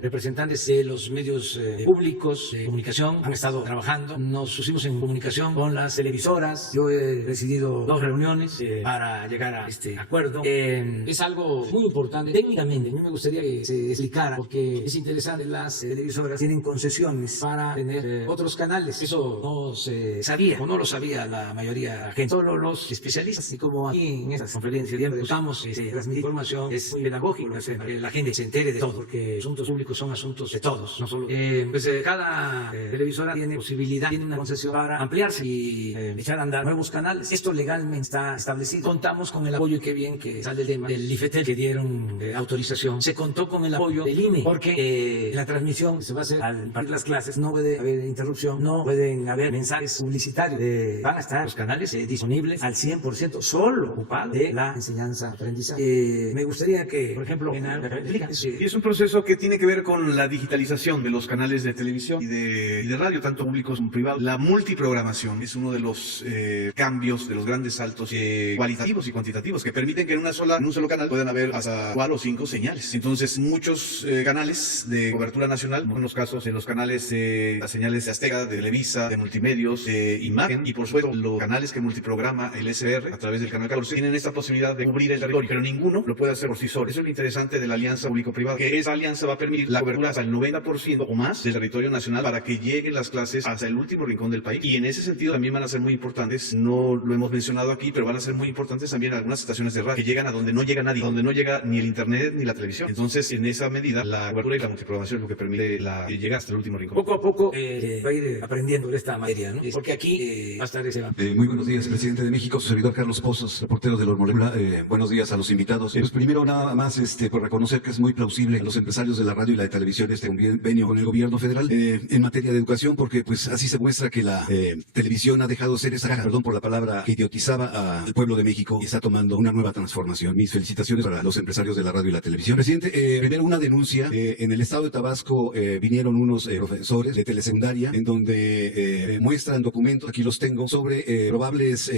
representantes de los medios públicos de comunicación han estado trabajando. Nos pusimos en comunicación con las televisoras televisoras. Yo he presidido 2 reuniones para llegar a este acuerdo. Es algo muy importante. Técnicamente, a mí me gustaría que se explicara, porque es interesante. Las televisoras tienen concesiones para tener otros canales. Eso no se sabía, o no lo sabía la mayoría de la gente, solo los especialistas. Y como aquí en estas conferencias siempre usamos transmitir información, es muy pedagógico hacer para que la gente se entere de todo, porque asuntos públicos son asuntos de todos, no solo. Cada televisora tiene posibilidad, tiene una concesión para ampliarse y echar a andar nuevos canales. Esto legalmente está establecido. Contamos con el apoyo, y qué bien que sale el tema del IFETEL, que dieron autorización. Se contó con el apoyo del INE, porque la transmisión se va a hacer al impartir las clases, no puede haber interrupción, no pueden haber mensajes publicitarios. Van a estar los canales disponibles al 100%, solo ocupados de la enseñanza-aprendizaje. Me gustaría que, por ejemplo, y es un proceso que tiene que ver con la digitalización de los canales de televisión y de radio, tanto públicos como privados. La multiprogramación es uno de los cambios, de los grandes saltos cualitativos y cuantitativos que permiten que en un solo canal puedan haber hasta 4 o 5 señales. Entonces, muchos canales de cobertura nacional, en los casos de los canales las señales de Azteca, de Televisa, de Multimedios, de Imagen, y por supuesto los canales que multiprograma el SBR a través del canal 14, tienen esta posibilidad de cubrir el territorio, pero ninguno lo puede hacer por sí solo. Eso es lo interesante de la alianza público-privada, que esa alianza va a permitir la cobertura hasta el 90% o más del territorio nacional para que lleguen las clases hasta el último rincón del país. Y en ese sentido también van a ser muy importantes, no lo hemos mencionado aquí, pero van a ser muy importantes también algunas estaciones de radio que llegan a donde no llega nadie, donde no llega ni el internet ni la televisión. Entonces, en esa medida, la cobertura y la multiprogramación es lo que permite llegar hasta el último rincón. Poco a poco va a ir aprendiendo de esta materia, ¿no? Porque aquí va a estar ese debate. Muy buenos días, presidente de México, su servidor Carlos Pozos, reportero de Los Molécula. Buenos días a los invitados. Pues primero nada más por reconocer que es muy plausible a los empresarios de la radio y la de televisión convenio con el gobierno federal en materia de educación, porque pues así se muestra que la televisión ha dejado de ser esa caja, perdón por la palabra, que idiotizaba al pueblo de México y está tomando una nueva transformación. Mis felicitaciones para los empresarios de la radio y la televisión. Presidente, primero una denuncia. En el estado de Tabasco vinieron unos profesores de telesecundaria en donde muestran documentos, aquí los tengo, sobre probables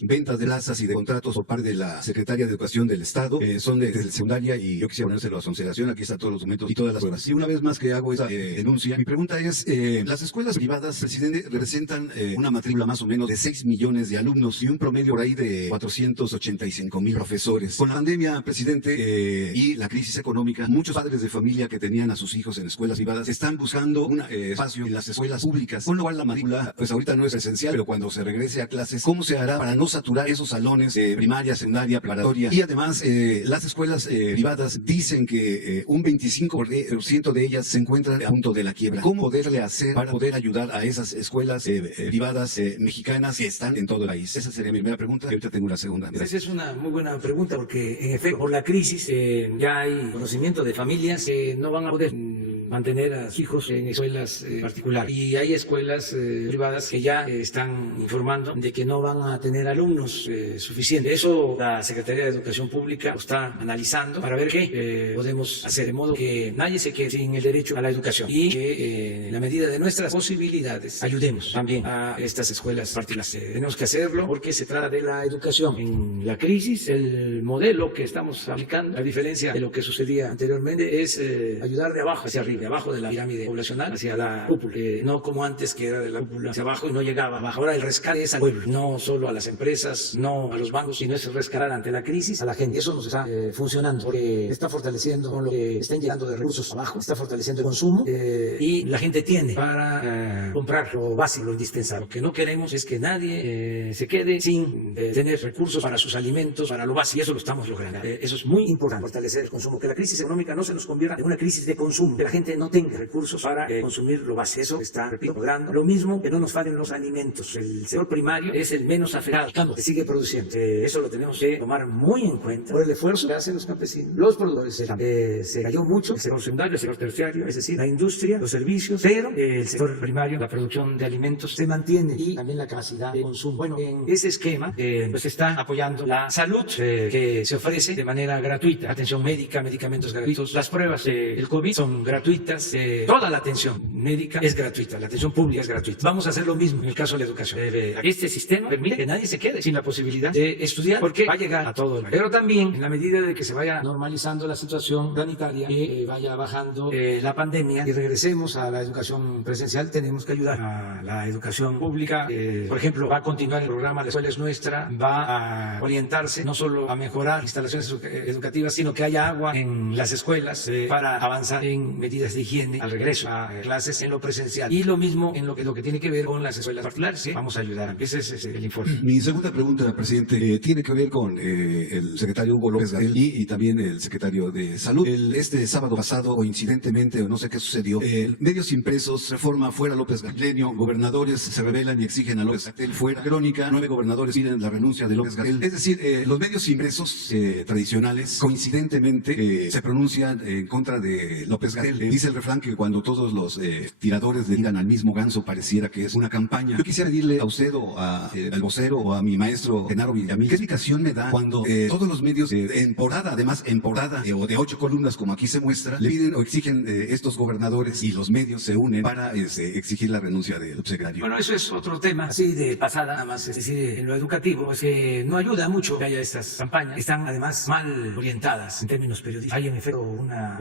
ventas de plazas y de contratos por parte de la Secretaría de Educación del Estado. Son de telesecundaria y yo quisiera ponérselo a consideración. Aquí están todos los documentos y todas las pruebas. Y una vez más que hago esa denuncia, mi pregunta es, las escuelas privadas, presidente, representan una matrícula más o menos de 6 millones de alumnos y un promedio por ahí de 485,000 profesores. Con la pandemia, presidente, y la crisis económica, muchos padres de familia que tenían a sus hijos en escuelas privadas están buscando un espacio en las escuelas públicas, con lo cual la matrícula, pues ahorita no es esencial, pero cuando se regrese a clases, ¿cómo se hará para no saturar esos salones de primaria, secundaria, preparatoria? Y además, las escuelas privadas dicen que un 25% de ellas se encuentran a punto de la quiebra. ¿Cómo poderle hacer para poder ayudar a esas escuelas privadas mexicanas que están en todo el país? Esa sería mi primera pregunta, y ahorita tengo una segunda. Esa es una muy buena pregunta, porque en efecto, por la crisis ya hay conocimiento de familias que no van a poder mantener a sus hijos en escuelas particulares. Y hay escuelas privadas que ya están informando de que no van a tener alumnos suficientes. Eso la Secretaría de Educación Pública lo está analizando para ver qué podemos hacer, de modo que nadie se quede sin el derecho a la educación y que en la medida de nuestras posibilidades ayudemos también a estas escuelas particulares. Tenemos que hacerlo porque se trata de la educación. En la crisis, el modelo que estamos aplicando, a diferencia de lo que sucedía anteriormente, es ayudar de abajo hacia arriba, de abajo de la pirámide poblacional hacia la cúpula, no como antes, que era de la cúpula hacia abajo y no llegaba abajo. Ahora el rescate es al pueblo, no solo a las empresas, no a los bancos, sino es rescatar ante la crisis a la gente. Eso nos está funcionando, porque está fortaleciendo con lo que están llegando de recursos abajo, está fortaleciendo el consumo y la gente tiene para comprar lo básico, lo indispensable. Lo que no queremos es que nadie se quede sin tener recursos para sus alimentos, para lo básico, y eso lo estamos logrando. Eso es muy importante, fortalecer el consumo, que la crisis económica no se nos convierta en una crisis de consumo, que la gente no tenga recursos para consumir lo básico. Eso está, repito, logrando. Lo mismo, que no nos fallen los alimentos. El sector primario es el menos afectado, el campo que sigue produciendo. Eso lo tenemos que tomar muy en cuenta por el esfuerzo que hacen los campesinos, los productores. Se cayó mucho el sector secundario, el sector terciario, es decir, la industria, los servicios, pero el sector primario, la producción de alimentos, se mantiene, y también la capacidad de consumo. Bueno, en ese esquema pues se está apoyando la salud que se ofrece de manera gratuita, atención médica, medicamentos gratuitos, las pruebas del COVID son gratuitas. gratuitas, toda la atención médica es gratuita, la atención pública es gratuita. Vamos a hacer lo mismo en el caso de la educación. Este sistema permite que nadie se quede sin la posibilidad de estudiar porque va a llegar a todo el país. Pero también en la medida de que se vaya normalizando la situación sanitaria, que vaya bajando la pandemia y regresemos a la educación presencial, tenemos que ayudar a la educación pública. Por ejemplo, va a continuar el programa La Escuela es Nuestra, va a orientarse no solo a mejorar instalaciones educativas, sino que haya agua en las escuelas para avanzar en medidas de higiene al regreso a clases en lo presencial. Y lo mismo en lo que tiene que ver con las escuelas particulares. ¿Sí? Vamos a ayudar. Ese es el informe. Mi segunda pregunta, presidente, tiene que ver con el secretario Hugo López Gatell y también el secretario de Salud. Este sábado pasado, o incidentemente, o no sé qué sucedió, medios impresos, Reforma fuera López Gatell, gobernadores se rebelan y exigen a López Gatell fuera. Crónica, 9 gobernadores piden la renuncia de López Gatell. Es decir, los medios impresos tradicionales, coincidentemente, se pronuncian en contra de López Gatell. Dice el refrán que cuando todos los tiradores le tiran al mismo ganso, pareciera que es una campaña. Yo quisiera pedirle a usted o al vocero o a mi maestro Genaro Villamil, ¿qué explicación me da cuando todos los medios en portada, además en portada o de 8 columnas como aquí se muestra, le piden o exigen estos gobernadores y los medios se unen para exigir la renuncia del subsecretario? Bueno, eso es otro tema, así de pasada, nada más, es decir, en lo educativo, pues no ayuda mucho que haya estas campañas. Están además mal orientadas en términos periodísticos. Hay en efecto una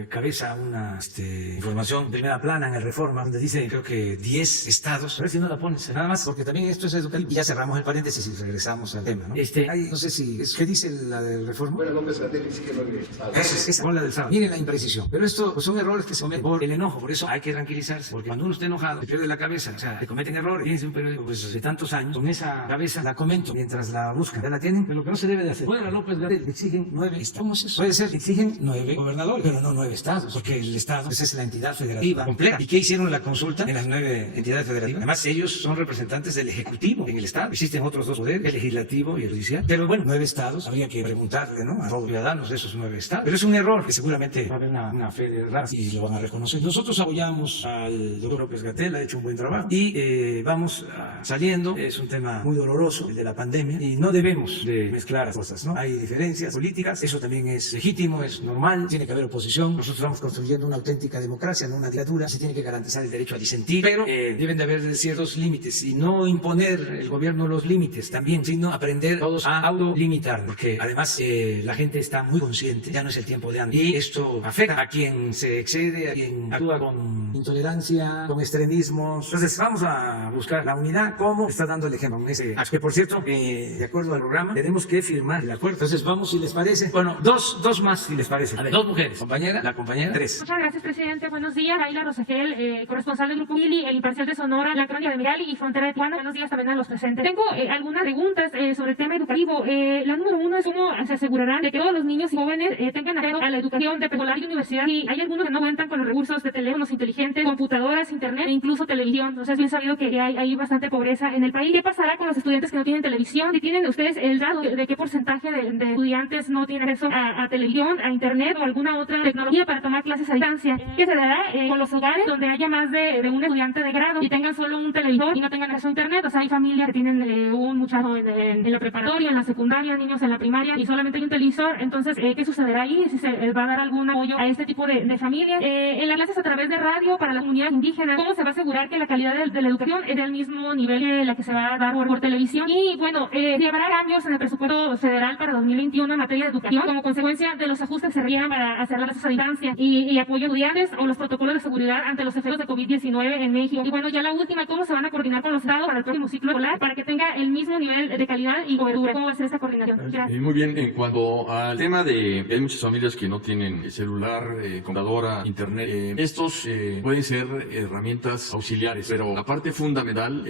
información de primera plana en el Reforma, donde dice, creo que 10 estados, a ver si no la pones, nada más, porque también esto es educativo. Y ya cerramos el paréntesis y regresamos al tema, ¿no? No sé si, ¿qué dice la del Reforma? Bueno, López Gatell dice que no está. Esa con la del sábado. Miren la imprecisión. Pero esto pues, son errores que se cometen por el enojo. Por eso hay que tranquilizarse. Porque cuando uno está enojado, se pierde la cabeza. O sea, se cometen errores. Fíjense un periódico pues, de tantos años. Con esa cabeza la comento mientras la buscan. Ya la tienen. Pero lo que no se debe de hacer. Fuera López Gatell, exigen 9 estados. ¿Cómo es eso? Puede ser, exigen 9 gobernadores, pero no 9 estados. Porque el estado pues, es la entidad federativa completa. ¿Y qué hicieron la consulta en las 9 entidades federativas? Además, ellos son representantes del Ejecutivo en el estado. Existen otros 2 poderes, el legislativo y el judicial. Pero bueno, 9 estados. Habría que preguntarle, ¿no? A todos los ciudadanos de esos 9 estados. Pero es un error que seguramente va a haber una fe de error y lo van a reconocer. Nosotros apoyamos al doctor López Gatell, ha hecho un buen trabajo y vamos saliendo. Es un tema muy doloroso, el de la pandemia, y no debemos de mezclar las cosas, ¿no? Hay diferencias políticas, eso también es legítimo, es normal, tiene que haber oposición. Nosotros estamos construyendo una auténtica democracia, no una dictadura. Se tiene que garantizar el derecho a disentir, pero deben de haber ciertos límites y no imponer el gobierno los límites también, sino aprender todos a autolimitar, porque además la gente está muy consciente, ya no es el tiempo de antes, y esto afecta a quien se excede, a quien actúa con intolerancia, con extremismos. Entonces vamos a buscar la unidad, como está dando el ejemplo en ese que por cierto, de acuerdo al programa, tenemos que firmar el acuerdo. Entonces vamos, si les parece, bueno, dos más, si les parece. A ver, 2 mujeres, la compañera 3. Muchas gracias, presidente. Buenos días, Ayla Rosagel, corresponsal del Grupo Mili, El Imparcial de Sonora, La Crónica de Mexicali y Frontera de Tijuana. Buenos días también a los presentes. Tengo algunas preguntas sobre el tema educativo. La número 1 es cómo se asegurarán de que todos los niños y jóvenes tengan acceso a la educación de preescolar y universidad. Y hay algunos que no cuentan con los recursos de teléfonos inteligentes, computadoras, internet e incluso televisión. Entonces es bien sabido que hay bastante pobreza en el país. ¿Qué pasará con los estudiantes que no tienen televisión? Si tienen ustedes el dato de qué porcentaje de estudiantes no tienen acceso a televisión, a internet o alguna otra tecnología para tomar clases a distancia. ¿Qué se dará con los hogares donde haya más de un estudiante de grado y tengan solo un televisor y no tengan acceso a internet? O sea, hay familias que tienen un muchacho en la preparatoria, en la secundaria, niños en la primaria y solamente hay un televisor. Entonces, ¿qué sucederá ahí? Si se va a dar algún apoyo a este tipo de familias. En las clases a través de radio para la comunidad indígena, ¿cómo se va a asegurar que la calidad de la educación es del mismo nivel que la que se va a dar por televisión? Y bueno, habrá cambios en el presupuesto federal para 2021 en materia de educación como consecuencia de los ajustes que se requieran para hacer las clases a distancia y apoyo a estudiantes o los protocolos de seguridad ante los efectos de COVID-19 en México. Y bueno, ya la última, ¿cómo se van a coordinar con los estados para el próximo ciclo escolar para que tenga el mismo nivel de calidad y cobertura? ¿Cómo va a ser esta coordinación? Gracias. Muy bien, en cuanto al tema de hay muchas familias que no tienen celular, computadora, internet, estos pueden ser herramientas auxiliares, pero la parte fundamental,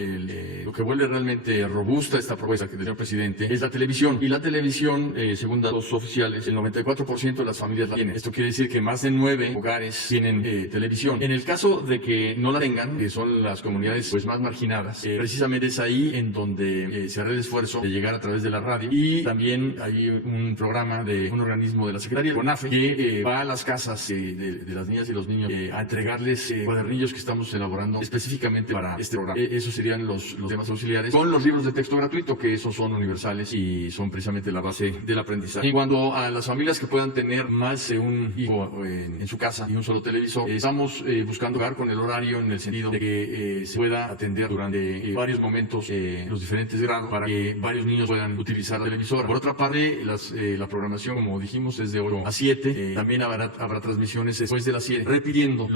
lo que vuelve realmente robusta esta propuesta que tenía el presidente, es la televisión. Y la televisión, según datos oficiales, el 94% de las familias la tienen. Esto quiere decir que más de 9 hogares tienen televisión. En el caso de que no la tengan, que son las comunidades pues más marginadas, precisamente es ahí en donde se hará el esfuerzo de llegar a través de la radio. Y también hay un programa de un organismo de la Secretaría, el CONAFE, que va a las casas de las niñas y los niños a entregarles cuadernillos que estamos elaborando específicamente para este programa. Esos serían los temas auxiliares, con los libros de texto gratuito, que esos son universales y son precisamente la base del aprendizaje. En cuanto a las familias que puedan tener más de un hijo en su casa y un solo teléfono, televisor. Estamos buscando jugar con el horario en el sentido de que se pueda atender durante varios momentos los diferentes grados para que varios niños puedan utilizar la televisora. Por otra parte, la programación, como dijimos, es de 8 a 7. También habrá transmisiones después de las 7, repitiendo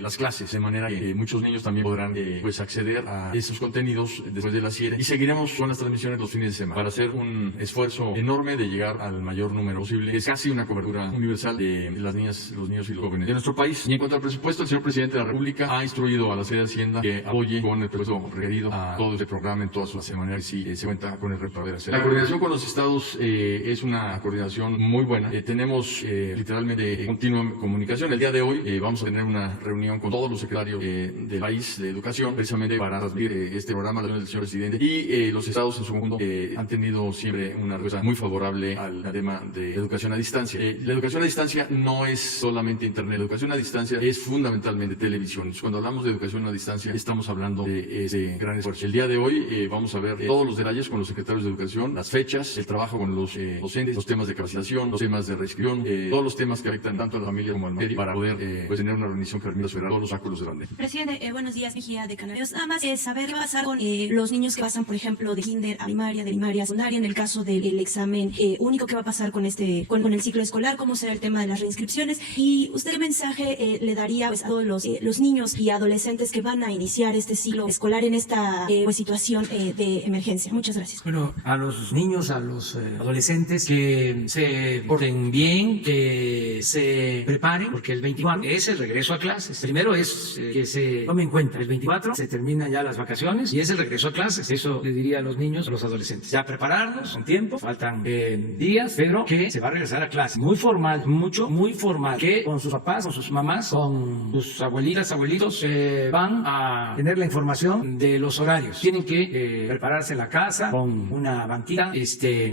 las clases, de manera que muchos niños también podrán pues acceder a esos contenidos después de las 7. Y seguiremos con las transmisiones los fines de semana para hacer un esfuerzo enorme de llegar al mayor número posible. Es casi una cobertura universal de las niñas, los niños y los jóvenes de nuestro país. Y en cuanto al presupuesto, el señor presidente de la República ha instruido a la Secretaría de Hacienda que apoye con el presupuesto requerido a todo este programa en todas sus, de manera que sí se cuenta con el reto para poder hacer. La coordinación con los estados es una coordinación muy buena. Tenemos literalmente continua comunicación. El día de hoy vamos a tener una reunión con todos los secretarios del país de educación, precisamente para transmitir este programa del señor presidente. Y los estados en su conjunto han tenido siempre una respuesta muy favorable al tema de educación a distancia. La educación a distancia no es solamente internet. La educación a distancia es fundamentalmente televisión. Entonces, cuando hablamos de educación a distancia, estamos hablando de ese gran esfuerzo. El día de hoy vamos a ver todos los detalles con los secretarios de educación, las fechas, el trabajo con los docentes, los temas de capacitación, los temas de reinscripción, todos los temas que afectan tanto a la familia como al medio, para poder pues tener una organización que permita superar todos los obstáculos de la pandemia. Presidente, buenos días, Mejía de Canarios. Nada más saber qué va a pasar con los niños que pasan, por ejemplo, de kinder a primaria, de primaria a secundaria, en el caso del examen único, ¿qué va a pasar con con el ciclo escolar? ¿Cómo será el tema de las reinscripciones? Y usted, ¿qué mensaje le daría pues, a todos los niños y adolescentes que van a iniciar este ciclo escolar en esta pues, situación de emergencia? Muchas gracias. Bueno, a los niños, a los adolescentes, que se porten bien, que se preparen, porque el 24 es el regreso a clases. Primero es que se tome en cuenta, el 24 se terminan ya las vacaciones y es el regreso a clases. Eso le diría a los niños, a los adolescentes. Ya prepararnos con tiempo, faltan días, pero que se va a regresar a clases. Muy formal, muy formal, que con sus papás, con sus mamás, con sus abuelitas, abuelitos, van a tener la información de los horarios. Tienen que prepararse en la casa con una banquita,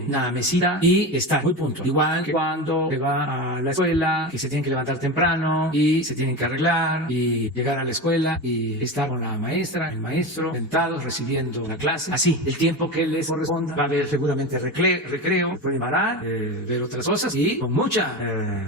una mesita y estar muy puntual. Igual que cuando se va a la escuela, que se tienen que levantar temprano y se tienen que arreglar y llegar a la escuela y estar con la maestra, el maestro, sentados recibiendo la clase. Así, el tiempo que les corresponda. Va a haber seguramente recreo, pueden parar, ver otras cosas y con mucha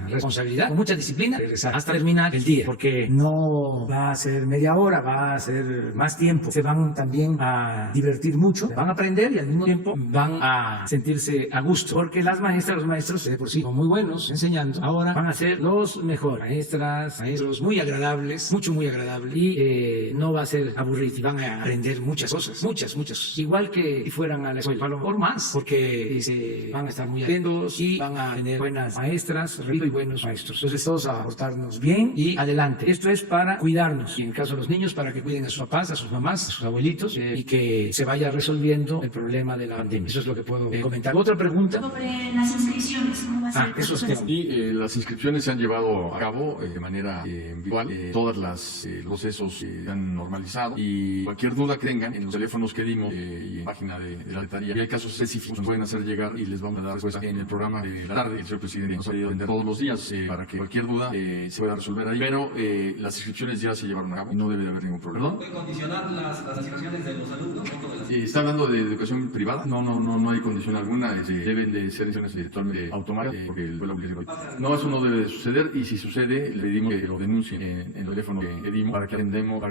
responsabilidad, con mucha disciplina, regresar hasta terminar el día, porque no va a ser media hora, va a ser más tiempo. Se van también a divertir mucho, van a aprender y al mismo tiempo van a sentirse a gusto, porque las maestras, los maestros de por sí son muy buenos enseñando, ahora van a ser los mejores maestras, maestros muy agradables, muy agradables, y no va a ser aburrido, y van a aprender muchas cosas, muchas, igual que si fueran a la escuela, a lo mejor más, porque se van a estar muy atentos y van a tener buenas maestras y buenos maestros. Entonces todos a portarnos bien y adelante. Esto es para cuidarnos, y en el caso de los niños, para que cuiden a sus papás, a sus mamás, a sus abuelitos, y que se vaya resolviendo el problema de la pandemia. Eso es lo que puedo comentar. ¿Otra pregunta? Sobre las inscripciones, ¿cómo va a ser el esos proceso? temas. Y las inscripciones se han llevado a cabo de manera virtual. Todos los procesos se han normalizado, y cualquier duda que tengan en los teléfonos que dimos y en la página de la Secretaría, y hay casos específicos, nos pueden hacer llegar y les vamos a dar respuesta en el programa de la tarde. El señor presidente nos ha ido a atender todos los días para que cualquier duda se pueda resolver ahí, pero las inscripciones ya se llevaron a cabo y no debe de haber ningún problema. ¿Puede condicionar las inscripciones de los alumnos? ¿Está hablando de educación privada? No hay condición alguna. Deben de ser inscripciones totalmente automáticas, porque fue la obligación. No, eso no debe de suceder, y si sucede, le pedimos que lo denuncien en el teléfono que dimos para que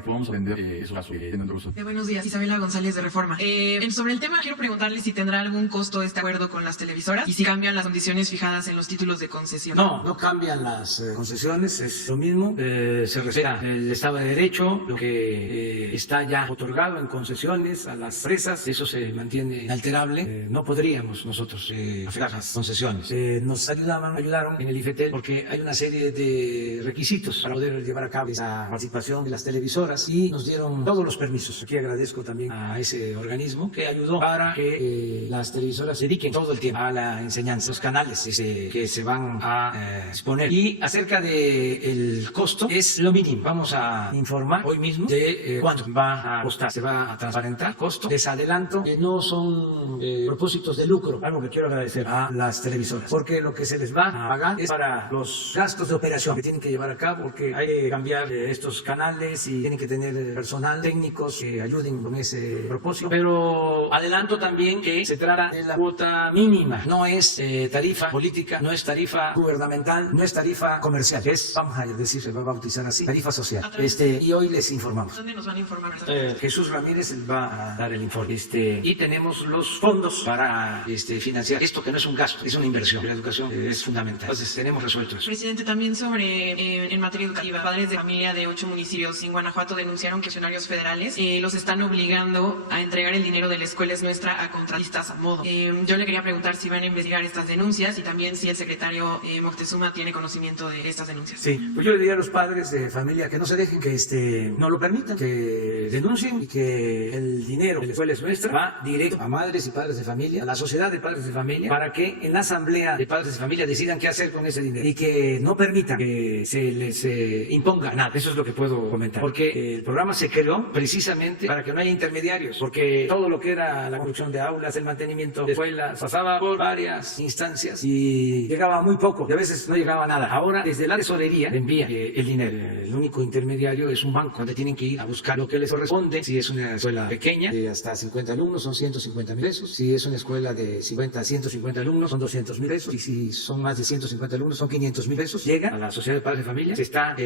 podamos atender esos casos que tienen cosas. Buenos días, Isabela González de Reforma. Sobre el tema, quiero preguntarle si tendrá algún costo este acuerdo con las televisoras y si cambian las condiciones fijadas en los títulos de concesión. No cambian las concesiones, es lo mismo. Se respeta el Estado de Derecho, lo que está ya otorgado en concesiones a las empresas, eso se mantiene inalterable. No podríamos nosotros afectar las concesiones. Nos ayudaron en el IFETEL porque hay una serie de requisitos para poder llevar a cabo esa participación de las televisoras, y nos dieron todos los permisos. Aquí agradezco también a ese organismo que ayudó para que las televisoras dediquen todo el tiempo a la enseñanza, los canales que se van a exponer. Y acerca del costo, es lo mínimo. Vamos a informar hoy mismo de cuánto va a costar. Se va a transparentar costo. Les adelanto que no son propósitos de lucro, algo que quiero agradecer a las televisoras, porque lo que se les va a pagar es para los gastos de operación que tienen que llevar a cabo, porque hay que cambiar estos canales y tienen que tener personal, técnicos que ayuden con ese propósito. Pero adelanto también que se trata de la cuota mínima, no es tarifa política, no es tarifa gubernamental, no es tarifa comercial, es, vamos vamos a decir, se va a bautizar así, tarifa social. Y hoy les informamos. ¿Dónde nos van a informar? Jesús Ramírez va a dar el informe. Y tenemos los fondos para financiar esto, que no es un gasto, es una inversión. La educación es fundamental. Entonces tenemos resuelto eso. Presidente, también sobre en materia educativa, padres de familia de 8 municipios en Guanajuato denunciaron que funcionarios federales los están obligando a entregar el dinero de la escuela es nuestra a contratistas a modo. Yo le quería preguntar si van a investigar estas denuncias y también si el secretario Moctezuma tiene conocimiento de estas denuncias. Sí, pues yo le diría a los padres de familia que no se dejen, que no lo permitan, que denuncien y que el dinero de la escuela es nuestra va directo a madres y padres de familia, a la sociedad de padres de familia, para que en la asamblea de padres de familia decidan qué hacer con ese dinero y que no permitan que se les imponga nada. Eso es lo que puedo comentar, porque el programa se creó precisamente para que no haya intermediarios, porque todo lo que era la construcción de aulas, el mantenimiento de escuelas, pasaba por varias instancias y llegaba muy poco y a veces no llegaba nada. Ahora desde la tesorería envía el dinero. El único intermediario es un banco donde tienen que ir a buscar lo que les corresponde. Si es una escuela pequeña de hasta 50 alumnos son 150,000 pesos, si es una escuela de 50 a 150 alumnos son 200,000 pesos y si son más de 150 alumnos son 500,000 pesos. Llega a la sociedad de padres de familia, se está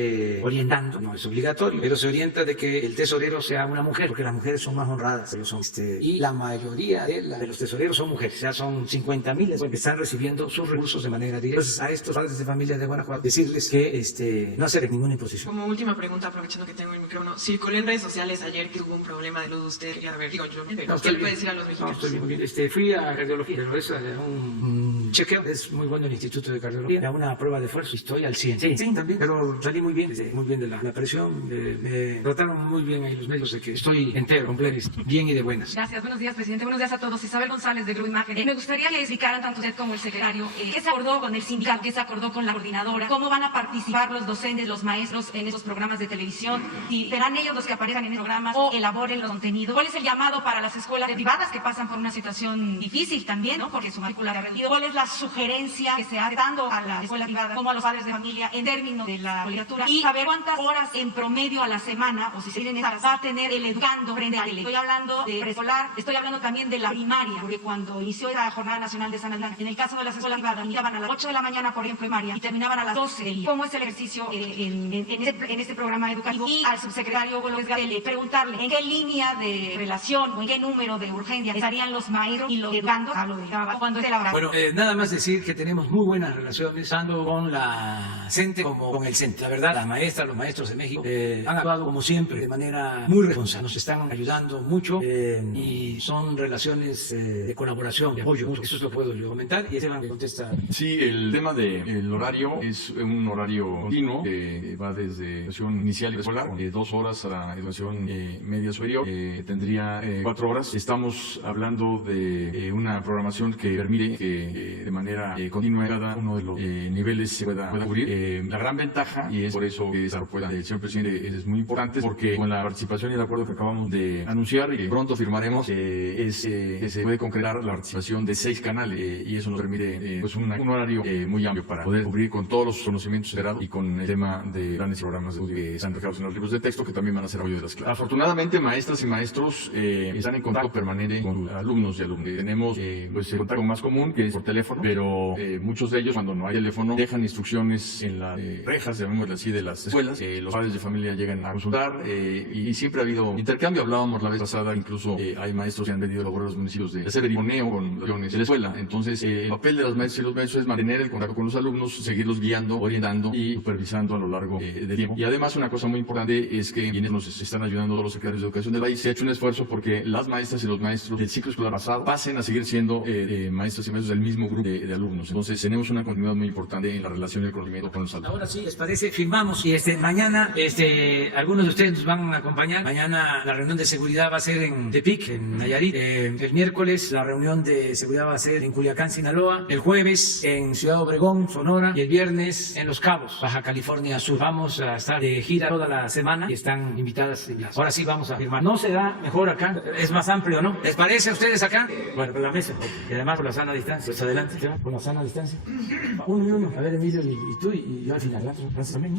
orientando, no es obligatorio, pero se orienta de que el tesorero sea una mujer, porque las mujeres son más honradas, pero son, y la mayoría de los tesoreros son mujeres, o sea, son 50,000 que están recibiendo sus recursos de manera directa. Entonces, a estos padres de familia de Guanajuato, decirles que no hacer ninguna imposición. Como última pregunta, aprovechando que tengo el micrófono, circuló en redes sociales ayer que hubo un problema de luz. Usted quería ver, digo yo, pero ¿qué le puede decir a los mexicanos? No, estoy muy bien. Fui a cardiología, pero es un chequeo, es muy bueno el Instituto de Cardiología, da una prueba de esfuerzo, estoy al 100. Sí, también, pero salí muy bien de la presión, me trataron muy bien ahí los médicos de que estoy entero, completo, bien y de buenas. Gracias, buenos días, presidente, buenos días a todos. Isabel González de Grupo Imagen. Me gustaría que explicaran tanto usted como el secretario qué se acordó con el sindicato, qué se acordó con la coordinadora, cómo van a participar los docentes, los maestros en esos programas de televisión, si serán ellos los que aparezcan en esos programas o elaboren los contenidos. ¿Cuál es el llamado para las escuelas privadas que pasan por una situación difícil también, ¿no? Porque su matrícula ha rendido? ¿Cuál es la sugerencia que se hace dando a la escuela privada como a los padres de familia en términos de la colegiatura? Y saber cuántas horas en promedio a la semana, o si se tienen esas, va a tener el educando frente a él. Estoy hablando de preescolar, estoy hablando también de la primaria, porque cuando inició la Jornada Nacional de San Andrés, en el caso de las escuelas privadas, iniciaban a las 8 de la mañana, por ejemplo, primaria, y terminaban a las 12 del día. ¿Cómo es el ejercicio en este programa educativo? Y al subsecretario Hugo López Gatell, preguntarle en qué línea de relación o en qué número de urgencia estarían los maestros y los educandos, hablo de trabajo, cuando esté elaborado. Bueno, nada más decir que tenemos muy buenas relaciones, tanto con la CENTE como con el CENTE. La verdad, las maestras, los maestros de México han actuado como siempre, de manera muy responsable. Nos están ayudando mucho y son relaciones de colaboración, de apoyo. Eso es lo que puedo yo comentar y Esteban me contesta. Sí, el tema del horario es un horario continuo que va desde educación inicial y escolar, 2 horas a la educación media superior, tendría 4 horas. Estamos hablando de una programación que permite que de manera continua cada uno de los niveles se pueda cubrir. La gran ventaja, y es por eso que esa propuesta del señor presidente es muy importante, porque con la participación y el acuerdo que acabamos de anunciar y que pronto firmaremos, que se puede concretar la participación de 6 canales y eso nos permite pues un horario muy amplio para poder cubrir con todos los conocimientos esperados y con el tema de grandes programas de estudio que están reflejados en los libros de texto que también van a ser apoyo de las clases. Afortunadamente, maestras y maestros están en contacto permanente con alumnos y alumnos. Tenemos pues el contacto más común, que es por teléfono, pero muchos de ellos, cuando no hay teléfono, dejan instrucciones en las rejas, llamémosle así, de las escuelas. Los padres de familia llegan a consultar y siempre ha habido intercambio. Hablábamos la vez pasada, incluso hay maestros que han venido a lograr los municipios de hacer el imoneo con los de la escuela. Entonces, el papel de las maestras y los maestros es mantener el contacto con los alumnos, seguirlos guiando, orientando y supervisando a lo largo del tiempo. Y además, una cosa muy importante es que quienes nos están ayudando, todos los secretarios de educación del país, se ha hecho un esfuerzo porque las maestras y los maestros del ciclo escolar pasado pasen a seguir siendo maestras y maestros del mismo grupo de alumnos. Entonces, tenemos una continuidad muy importante en la relación y el conocimiento con los alumnos. Ahora sí, ¿les parece? Firmamos y mañana algunos de ustedes nos van a acompañar. Mañana la reunión de seguridad va a ser en Tepic, en Nayarit. El miércoles la reunión de seguridad va a ser en Culiacán, Sinaloa. El jueves en Ciudad Obregón, Sonora. Y el viernes en Los Cabos, Baja California Sur. Vamos a estar de gira toda la semana y están invitadas. Ahora sí vamos a firmar. ¿No será mejor acá? Es más amplio, ¿no? ¿Les parece a ustedes acá? Bueno, por la mesa. Y además por la sana distancia. Pues adelante, por la sana distancia. Uno y uno. A ver, Emilio y tú y yo al final. Gracias también.